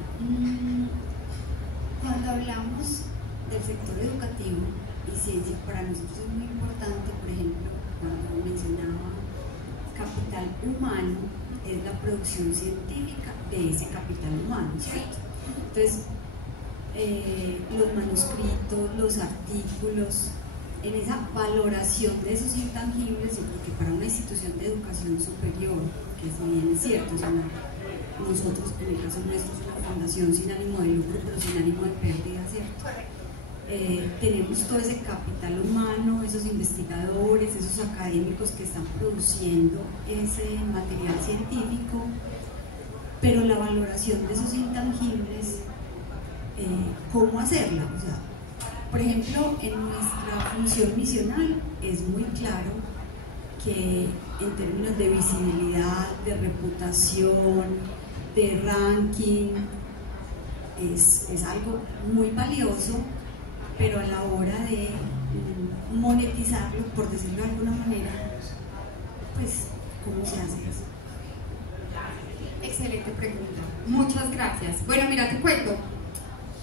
cuando hablamos del sector educativo y ciencia, para nosotros es muy importante, por ejemplo, cuando mencionaba capital humano, es la producción científica de ese capital humano, ¿cierto? Entonces, los manuscritos, los artículos, en esa valoración de esos intangibles, yo creo que para una institución de educación superior, que si bien es cierto, nosotros, en el caso nuestro, es una fundación sin ánimo de lucro, pero sin ánimo de pérdida, ¿cierto? Tenemos todo ese capital humano, esos investigadores, esos académicos que están produciendo ese material científico, pero la valoración de esos intangibles, ¿cómo hacerla? O sea, por ejemplo, en nuestra función misional es muy claro que en términos de visibilidad, de reputación, de ranking, es algo muy valioso, pero a la hora de monetizarlo, por decirlo de alguna manera, pues, ¿cómo se hace eso? Excelente pregunta, muchas gracias. Bueno, mira, te cuento,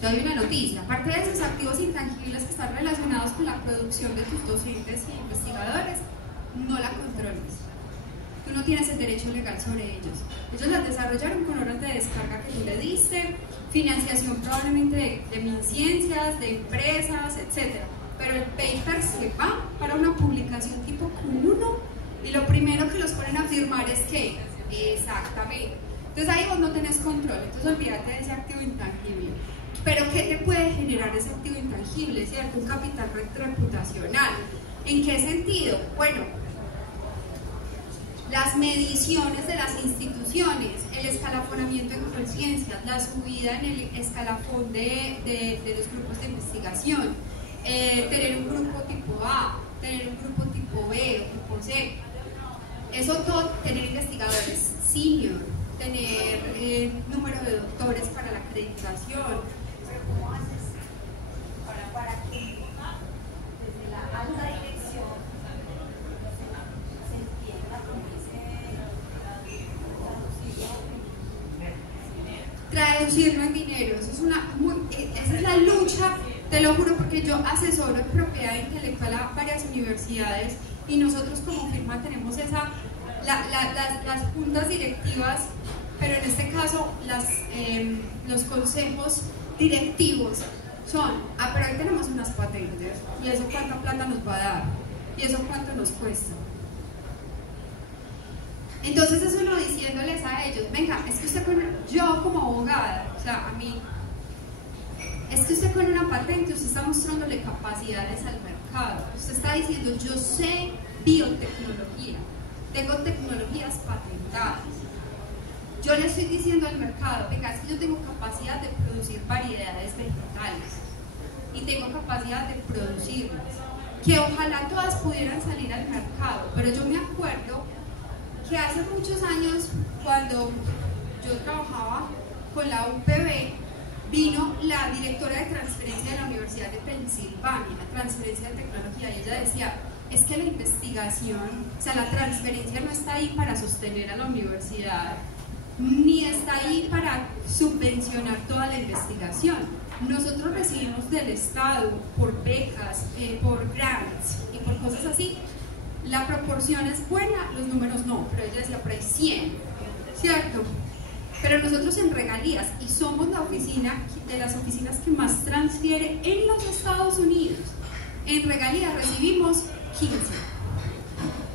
te doy una noticia. Aparte de esos activos intangibles que están relacionados con la producción de tus docentes y investigadores, no la controles. Tú no tienes el derecho legal sobre ellos. Ellos las desarrollaron con horas de descarga que tú le diste, financiación probablemente de MinCiencias, de empresas, etc. Pero el paper se va para una publicación tipo Q1 y lo primero que los ponen a firmar es que, exactamente. Entonces ahí vos no tenés control, entonces olvídate de ese activo intangible. Pero ¿qué te puede generar ese activo intangible? ¿Cierto? Un capital reputacional. ¿En qué sentido? Bueno, las mediciones de las instituciones, el escalafonamiento en conciencias, la subida en el escalafón de los grupos de investigación, tener un grupo tipo A, tener un grupo tipo B o tipo C. Eso todo, tener investigadores senior, tener número de doctores para la acreditación. ¿Cómo haces para que desde la alta dirección se entienda cómo traducirlo en dinero? Eso es esa es la lucha, te lo juro, porque yo asesoro en propiedad intelectual a varias universidades y nosotros como firma tenemos las juntas directivas, pero en este caso los consejos directivos son, pero ahí tenemos unas patentes, y eso cuánta plata nos va a dar, y eso cuánto nos cuesta. Entonces es uno diciéndoles a ellos, venga, es que usted yo como abogada, o sea, a mí, es que usted con una patente, usted está mostrándole capacidades al mercado, usted está diciendo, yo sé biotecnología, tengo tecnologías patentadas. Yo le estoy diciendo al mercado, venga, es que yo tengo capacidad de producir variedades vegetales y tengo capacidad de producirlas, que ojalá todas pudieran salir al mercado, pero yo me acuerdo que hace muchos años, cuando yo trabajaba con la UPB, vino la directora de transferencia de la Universidad de Pensilvania, la transferencia de tecnología, y ella decía, es que la investigación, o sea, la transferencia no está ahí para sostener a la universidad, ni está ahí para subvencionar toda la investigación. Nosotros recibimos del Estado, por becas, por grants y por cosas así, la proporción es buena, los números no, pero ella decía, pero hay 100, ¿cierto? Pero nosotros en regalías, y somos la oficina de las oficinas que más transfiere en los Estados Unidos, en regalías recibimos 15.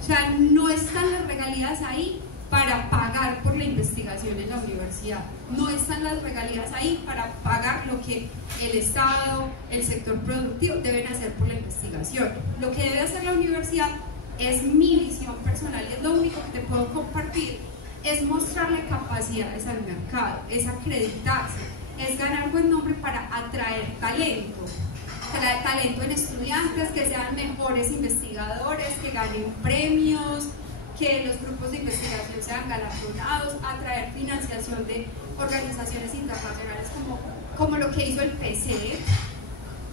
O sea, no están las regalías ahí para pagar por la investigación en la universidad, no están las regalías ahí para pagar lo que el Estado, el sector productivo deben hacer por la investigación. Lo que debe hacer la universidad es mi visión personal y es lo único que te puedo compartir, es mostrarle capacidades al mercado, es acreditarse, es ganar buen nombre para atraer talento en estudiantes, que sean mejores investigadores, que ganen premios, que los grupos de investigación sean galardonados, atraer financiación de organizaciones internacionales como lo que hizo el PCE,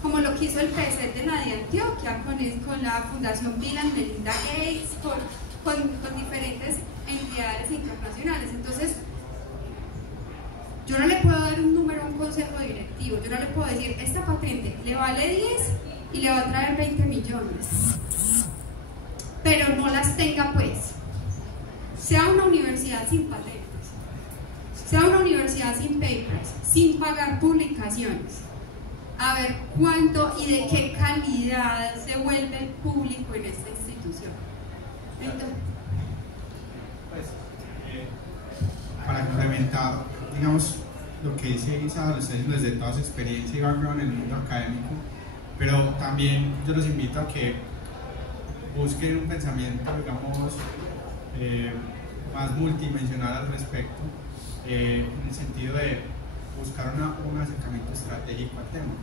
como lo que hizo el PCE de Nadia Antioquia con la Fundación Bill and Melinda Gates, con diferentes entidades internacionales. Entonces, yo no le puedo dar un número a un consejo directivo, yo no le puedo decir, esta patente le vale 10 y le va a traer 20 millones, pero no las tenga pues. Sea una universidad sin patentes, sea una universidad sin papers, sin pagar publicaciones, a ver cuánto y de qué calidad se vuelve el público en esta institución. Entonces, para complementar, digamos, lo que dice Isabel, lo está diciendo desde toda su experiencia y background en el mundo académico, pero también yo los invito a que busquen un pensamiento, digamos, más multidimensional al respecto, en el sentido de buscar un acercamiento estratégico al tema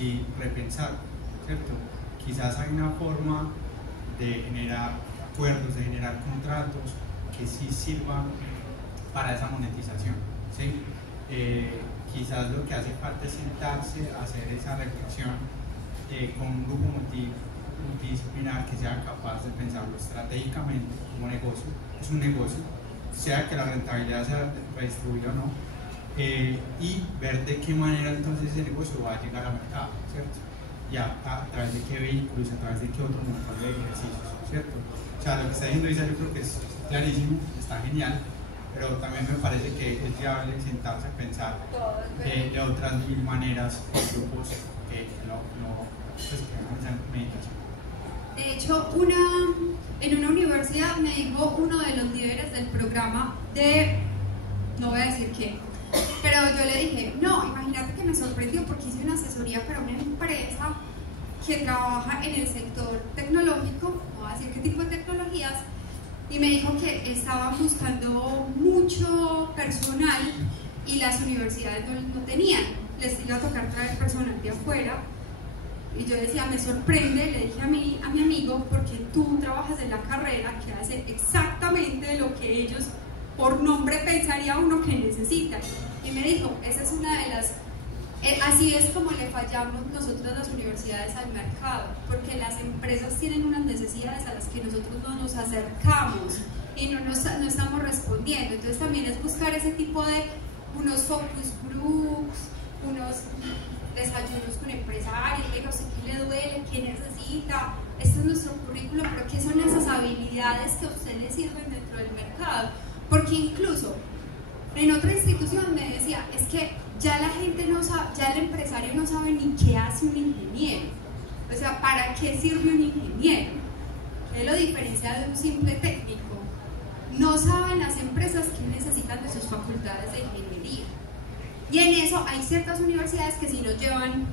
y repensar, ¿cierto? Quizás hay una forma de generar acuerdos, de generar contratos que sí sirvan para esa monetización, ¿sí? Quizás lo que hace falta es sentarse a hacer esa reflexión con un grupo multidisciplinar que sea capaz de pensarlo estratégicamente como negocio, es un negocio, sea que la rentabilidad sea redistribuida o no, y ver de qué manera entonces ese negocio va a llegar al mercado, ¿cierto? Y a través de qué vehículos, a través de qué otro montón de ejercicios, ¿cierto? O sea, lo que está diciendo Isa yo creo que es clarísimo, está genial, pero también me parece que es viable sentarse a pensar de otras mil maneras en grupos que no hagan meditación. de hecho, en una universidad me dijo uno de los líderes del programa no voy a decir qué, pero yo le dije, no, imagínate que me sorprendió porque hice una asesoría para una empresa que trabaja en el sector tecnológico, no voy a decir qué tipo de tecnologías, y me dijo que estaban buscando mucho personal y las universidades no tenían, les iba a tocar traer personal de afuera, Y yo decía, me sorprende, le dije a mi amigo, porque tú trabajas en la carrera que hace exactamente lo que ellos por nombre pensaría uno que necesitan. Y me dijo, esa es una de las, así es como le fallamos nosotros las universidades al mercado, porque las empresas tienen unas necesidades a las que nosotros no nos acercamos y no estamos respondiendo. Entonces también es buscar ese tipo de unos focus groups, unos desayunos con empresarios, le digo, ¿qué le duele? ¿Qué necesita? Este es nuestro currículo, pero ¿qué son esas habilidades que a usted le sirven dentro del mercado? Porque incluso en otra institución me decía, es que ya la gente no sabe, ya el empresario no sabe ni qué hace un ingeniero. O sea, ¿para qué sirve un ingeniero? ¿Qué lo diferencia de un simple técnico? No saben las empresas qué necesitan de sus facultades de ingeniería. Y en eso hay ciertas universidades que sí nos llevan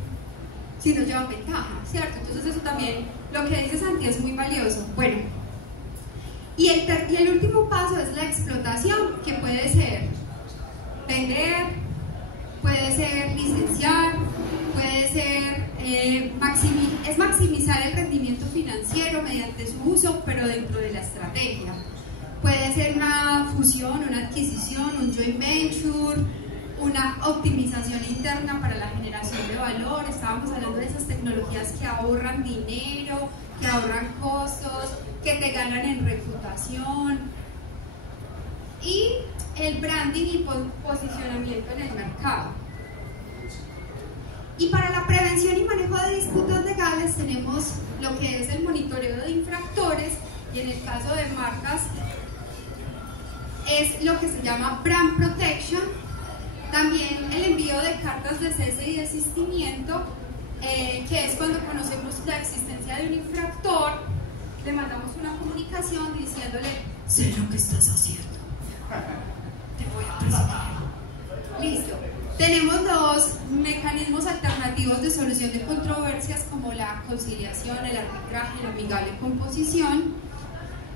ventaja, ¿cierto? Entonces eso también, lo que dice Santi es muy valioso. Bueno, y el último paso es la explotación, que puede ser vender, puede ser licenciar, puede ser maximizar el rendimiento financiero mediante su uso, pero dentro de la estrategia. Puede ser una fusión, una adquisición, un joint venture, una optimización interna para la generación de valor. Estábamos hablando de esas tecnologías que ahorran dinero, que ahorran costos, que te ganan en reputación, y el branding y posicionamiento en el mercado. Y para la prevención y manejo de disputas legales tenemos lo que es el monitoreo de infractores, y en el caso de marcas es lo que se llama brand protection. También el envío de cartas de cese y desistimiento, que es cuando conocemos la existencia de un infractor, le mandamos una comunicación diciéndole, sé lo que estás haciendo, te voy a perseguir. Listo. Tenemos los mecanismos alternativos de solución de controversias, como la conciliación, el arbitraje, la amigable composición.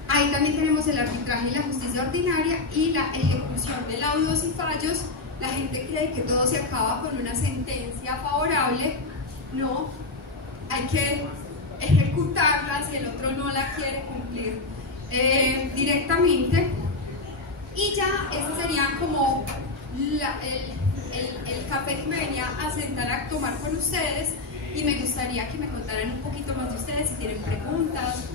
Ahí también tenemos el arbitraje y la justicia ordinaria, y la ejecución de laudos y fallos. La gente cree que todo se acaba con una sentencia favorable. No, hay que ejecutarla si el otro no la quiere cumplir directamente. Y ya ese sería como el café que me venía a sentar a tomar con ustedes, y me gustaría que me contaran un poquito más de ustedes, si tienen preguntas.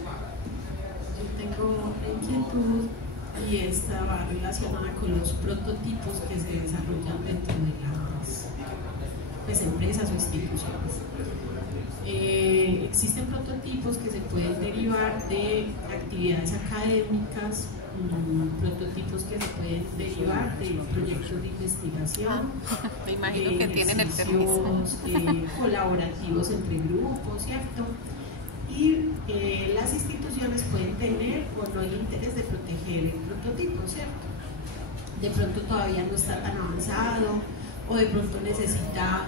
Yo tengo inquietud, y esta va relacionada con los prototipos que se desarrollan dentro de las empresas o instituciones. Existen prototipos que se pueden derivar de actividades académicas, prototipos que se pueden derivar de proyectos de investigación. Me imagino que tienen el permiso. Colaborativos entre grupos, ¿cierto? Y las instituciones pueden tener o no el interés de proteger el prototipo, ¿cierto? De pronto todavía no está tan avanzado, o de pronto necesita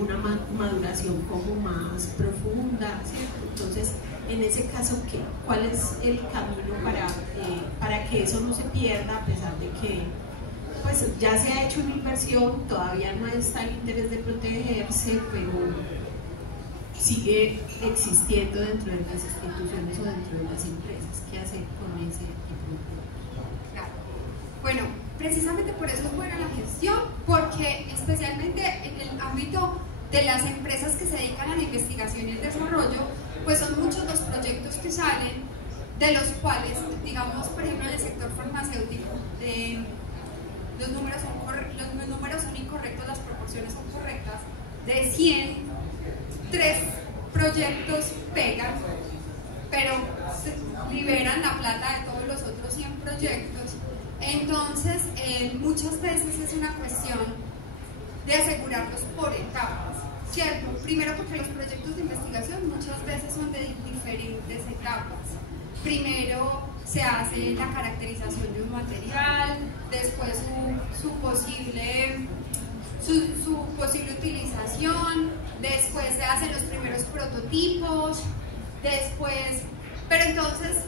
una maduración como más profunda, ¿cierto? Entonces, en ese caso, ¿cuál es el camino para que eso no se pierda, a pesar de que pues, ya se ha hecho una inversión, todavía no está el interés de protegerse, pero sigue existiendo dentro de las instituciones o dentro de las empresas? ¿Qué hacer con ese tipo de productos? Claro. Bueno, precisamente por eso es buena la gestión, porque especialmente en el ámbito de las empresas que se dedican a la investigación y el desarrollo, pues son muchos los proyectos que salen, de los cuales, digamos, por ejemplo, en el sector farmacéutico, los números son incorrectos, las proporciones son correctas. De 100, 3 proyectos pegan, pero liberan la plata de todos los otros 100 proyectos. Entonces, muchas veces es una cuestión de asegurarlos por etapas, ¿cierto? Primero, porque los proyectos de investigación muchas veces son de diferentes etapas. Primero se hace la caracterización de un material, después su posible utilización, después se hacen los primeros prototipos, después, pero entonces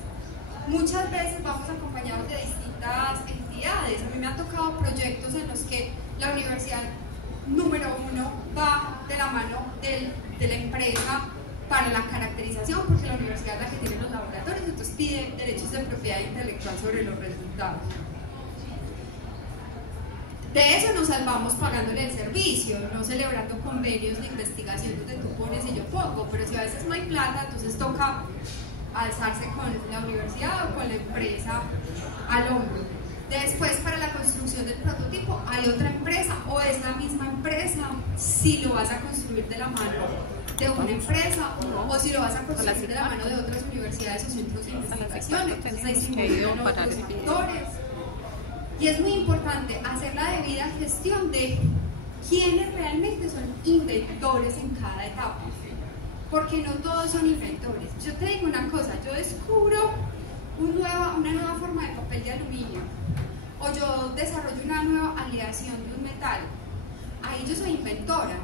muchas veces vamos acompañados de distintas entidades. A mí me han tocado proyectos en los que la universidad número 1 va de la mano de la empresa para la caracterización, porque la universidad es la que tiene los laboratorios, entonces pide derechos de propiedad intelectual sobre los resultados. De eso nos salvamos pagándole el servicio, no celebrando convenios de investigación donde tú pones y yo pongo, pero si a veces no hay plata, entonces toca alzarse con la universidad o con la empresa al hombro. Después, para la construcción del prototipo hay otra empresa o es la misma empresa si lo vas a construir de la mano de una empresa o si lo vas a construir de la mano de otras universidades o centros de investigación. Entonces ahí se involucran otros actores. Y es muy importante hacer la debida gestión de quiénes realmente son inventores en cada etapa, porque no todos son inventores. Yo te digo una cosa, yo descubro una nueva forma de papel de aluminio, o yo desarrollo una nueva aleación de un metal, ahí yo soy inventora,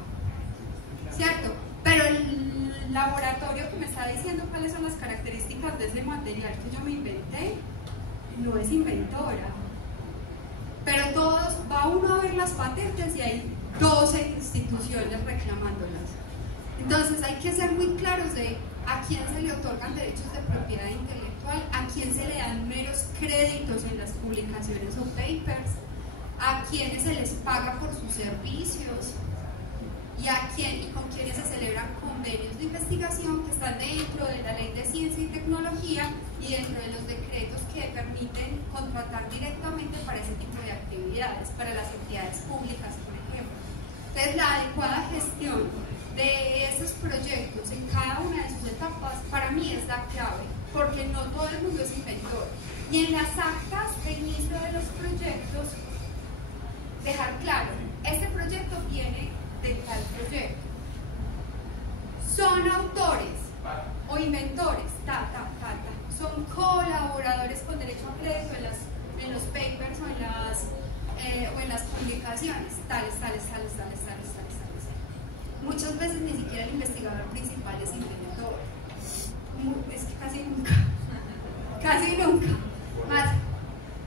¿cierto? Pero el laboratorio que me está diciendo cuáles son las características de ese material que yo me inventé, no es inventora. Pero todos, va uno a ver las patentes y hay 12 instituciones reclamándolas. Entonces hay que ser muy claros de a quién se le otorgan derechos de propiedad intelectual, a quién se le dan meros créditos en las publicaciones o papers, a quienes se les paga por sus servicios y a quién y con quienes se celebran convenios de investigación que están dentro de la Ley de Ciencia y Tecnología y dentro de los decretos que permiten contratar directamente para ese tipo de actividades, para las entidades públicas, por ejemplo. Entonces, la adecuada gestión de esos proyectos en cada una de sus etapas, para mí es la clave, porque no todo el mundo es inventor. Y en las actas de inicio de los proyectos, dejar claro, este proyecto viene de tal proyecto. Son autores o inventores, son colaboradores con derecho a crédito en los papers o en las publicaciones, tales. Muchas veces ni siquiera el investigador principal es inventor. Es que casi nunca.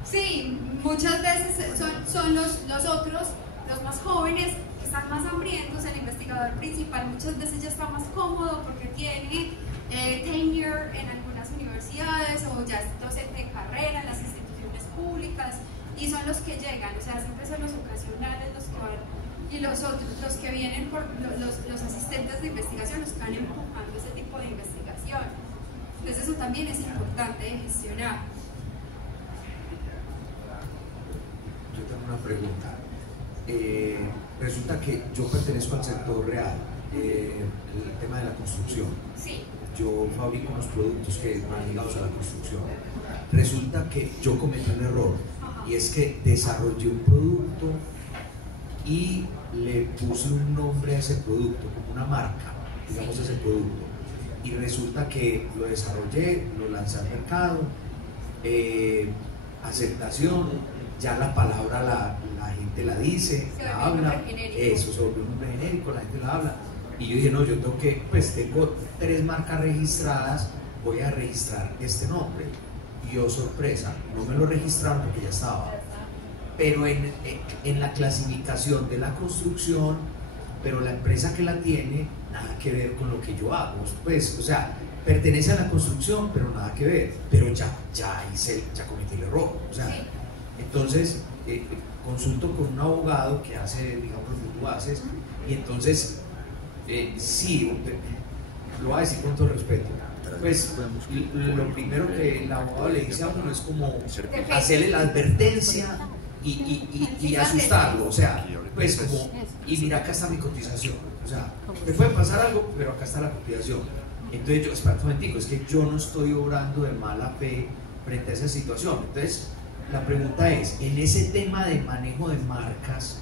Sí, muchas veces son los otros, los más jóvenes, que están más hambrientos. El investigador principal muchas veces ya está más cómodo porque tiene tenure en algunas universidades o ya es docente de carrera en las instituciones públicas y son los que llegan, o sea, siempre son los ocasionales los que van y los otros, los que vienen por los asistentes de investigación, los que van empujando ese tipo de investigación. Entonces eso también es importante de gestionar. Yo tengo una pregunta. Resulta que yo pertenezco al sector real, el tema de la construcción. Sí. Yo fabrico unos productos que van ligados a la construcción. Resulta que yo cometí un error y es que desarrollé un producto y le puse un nombre a ese producto, como una marca, digamos, ese producto. Y resulta que lo desarrollé, lo lancé al mercado, aceptación, ya la palabra la gente la dice, la habla, eso se volvió un nombre genérico, la gente la habla. Y yo dije, no, yo tengo que, pues tengo 3 marcas registradas, voy a registrar este nombre. Y yo, sorpresa, no me lo registraron porque ya estaba. Pero en la clasificación de la construcción, pero la empresa que la tiene, nada que ver con lo que yo hago. Pues, o sea, pertenece a la construcción, pero nada que ver. Pero ya cometí el error. O sea, entonces, consulto con un abogado que hace, digamos, lo que tú haces, y entonces, sí, lo voy a decir con todo respeto. Pues lo primero que el abogado le dice a uno es como hacerle la advertencia y asustarlo, o sea, pues como, y mira, acá está mi cotización, o sea, te puede pasar algo, pero acá está la cotización. Entonces yo, espera un momentico, es que yo no estoy obrando de mala fe frente a esa situación. Entonces la pregunta es, en ese tema de manejo de marcas,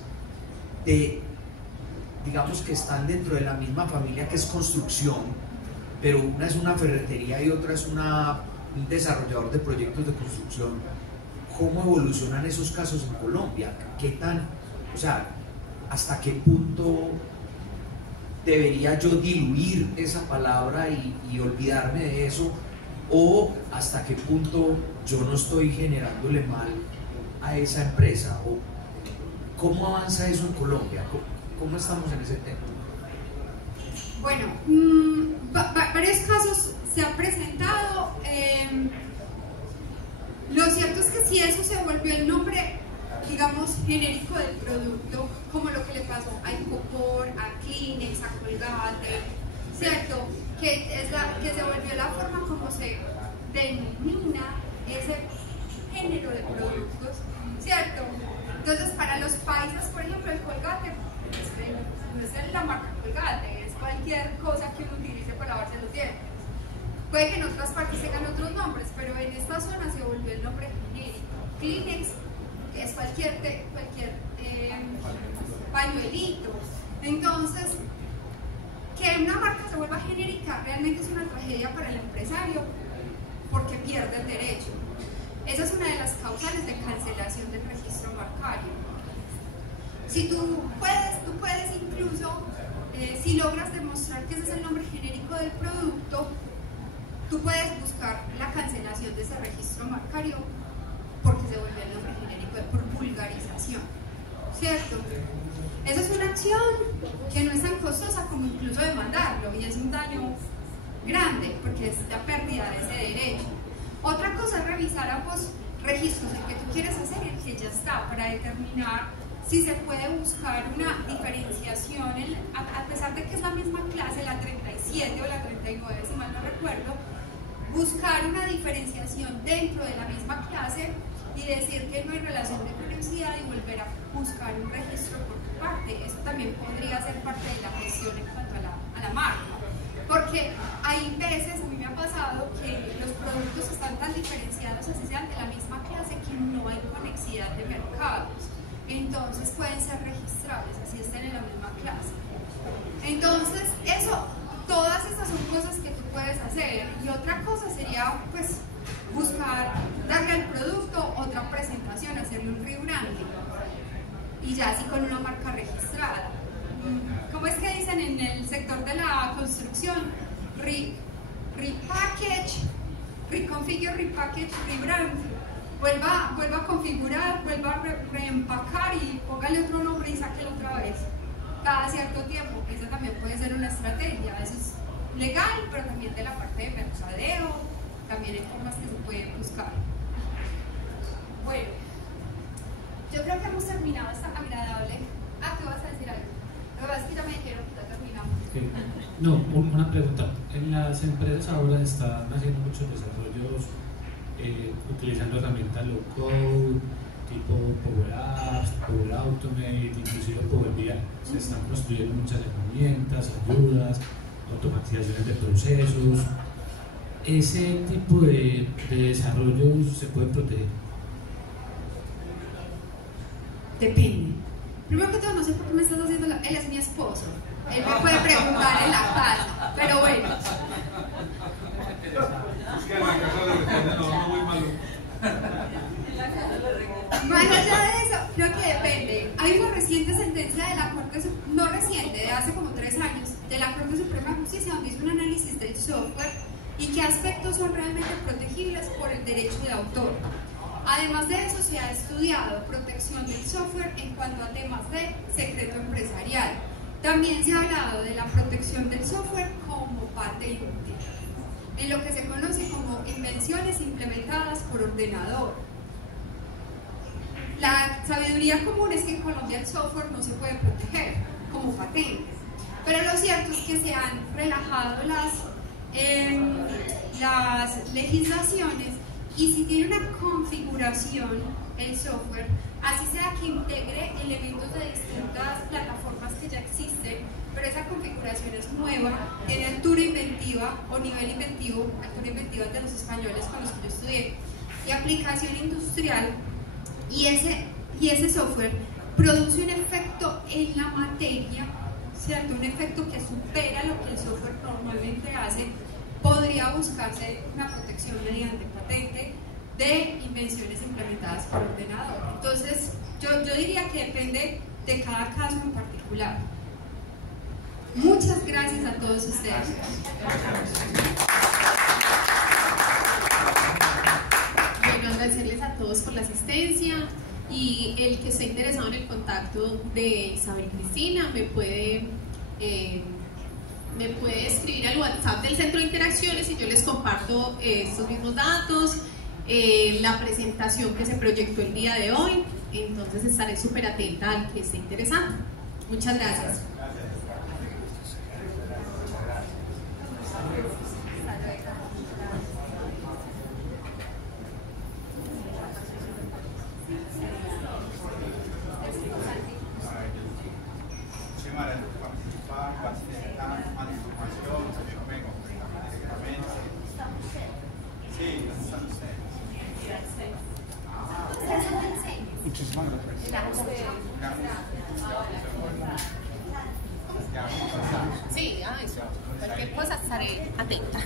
digamos que están dentro de la misma familia que es construcción, pero una es una ferretería y otra es un desarrollador de proyectos de construcción, ¿cómo evolucionan esos casos en Colombia? ¿Qué tan, o sea, hasta qué punto debería yo diluir esa palabra y olvidarme de eso? ¿O hasta qué punto yo no estoy generándole mal a esa empresa? ¿O cómo avanza eso en Colombia? ¿Cómo estamos en ese tema? Bueno, varios casos se han presentado. Lo cierto es que si eso se volvió el nombre, digamos, genérico del producto, como lo que le pasó a Icopor, a Kleenex, a Colgate, ¿cierto? Que se volvió la forma como se denomina ese género de productos, ¿cierto? Entonces, para los países, por ejemplo, el Colgate no es la marca Colgate, es cualquier cosa que uno utilice para lavarse los dientes. Puede que en otras partes tengan otros nombres, pero en esta zona se volvió el nombre genérico. Kleenex es cualquier pañuelito. Entonces, que una marca se vuelva genérica realmente es una tragedia para el empresario porque pierde el derecho. Esa es una de las causales de cancelación del registro marcario. Si tú puedes incluso, si logras demostrar que ese es el nombre genérico del producto, tú puedes buscar la cancelación de ese registro marcario porque se volvió el nombre genérico por vulgarización, ¿cierto? Esa es una acción que no es tan costosa como incluso demandarlo y es un daño grande porque es la pérdida de ese derecho. Otra cosa es revisar ambos registros, el que tú quieres hacer y el que ya está, para determinar si se puede buscar una diferenciación, a pesar de que es la misma clase, la 37 o la 39, si mal no recuerdo, buscar una diferenciación dentro de la misma clase y decir que no hay relación de curiosidad y volver a buscar un registro por tu parte. Eso también podría ser parte de la gestión en cuanto a la marca. Porque hay veces, a mí me ha pasado que los productos están tan diferenciados, así sean de la misma clase, que no hay conexidad de mercados. Entonces pueden ser registrables, así estén en la misma clase. Entonces, todas estas son cosas que tú puedes hacer. Y otra cosa sería, pues, buscar darle al producto otra presentación, hacerle un rebranding. Y ya así con una marca registrada. ¿Cómo es que dicen en el sector de la construcción? Repackage, reconfigure, repackage, rebrand. Vuelva a configurar, vuelva a reempacar y póngale otro nombre y sáquelo otra vez. Cada cierto tiempo. Esa también puede ser una estrategia. Eso es legal, pero también de la parte de mercadeo. También hay formas que se pueden buscar. Bueno, yo creo que hemos terminado esta agradable. ¿Tú vas a decir algo? Lo que pasa es que ya me dijeron que ya terminamos. Okay. No, una pregunta. En las empresas ahora están haciendo muchos desarrollos utilizando herramientas low code, tipo Power Apps, Power Automate, inclusive Power BI. Se están construyendo muchas herramientas, ayudas, automatizaciones de procesos. ¿Ese tipo de desarrollo se puede proteger? Depende. Primero que todo, no sé por qué me estás haciendo él es mi esposo. Él me puede preguntar en la casa, pero bueno. Es que en la casa le responden a uno muy malo. Más allá de eso, creo que depende. Hay una reciente sentencia de la Corte, no reciente, de hace como 3 años, de la Corte Suprema de Justicia, donde hizo un análisis del software y qué aspectos son realmente protegibles por el derecho de autor. Además de eso, se ha estudiado protección del software en cuanto a temas de secreto empresarial. También se ha hablado de la protección del software como patente, en lo que se conoce como invenciones implementadas por ordenador. La sabiduría común es que en Colombia el software no se puede proteger como patente, pero lo cierto es que se han relajado las legislaciones y si tiene una configuración el software, así sea que integre elementos de distintas plataformas que ya existen, pero esa configuración es nueva, tiene altura inventiva o nivel inventivo, altura inventiva de los españoles con los que yo estudié, y aplicación industrial, y ese software produce un efecto en la materia, ¿cierto? Un efecto que supera lo que el software normalmente hace. Podría buscarse una protección mediante patente de invenciones implementadas por ordenador. Entonces, yo diría que depende de cada caso en particular. Muchas gracias a todos ustedes. Bueno, agradecerles a todos por la asistencia y el que esté interesado en el contacto de Isabel Cristina me puede me puede escribir al WhatsApp del Centro de Interacciones y yo les comparto estos mismos datos, la presentación que se proyectó el día de hoy. Entonces estaré súper atenta al que esté interesado. Muchas gracias. Muchísimas gracias. Sí, cualquier cosa estaré atenta.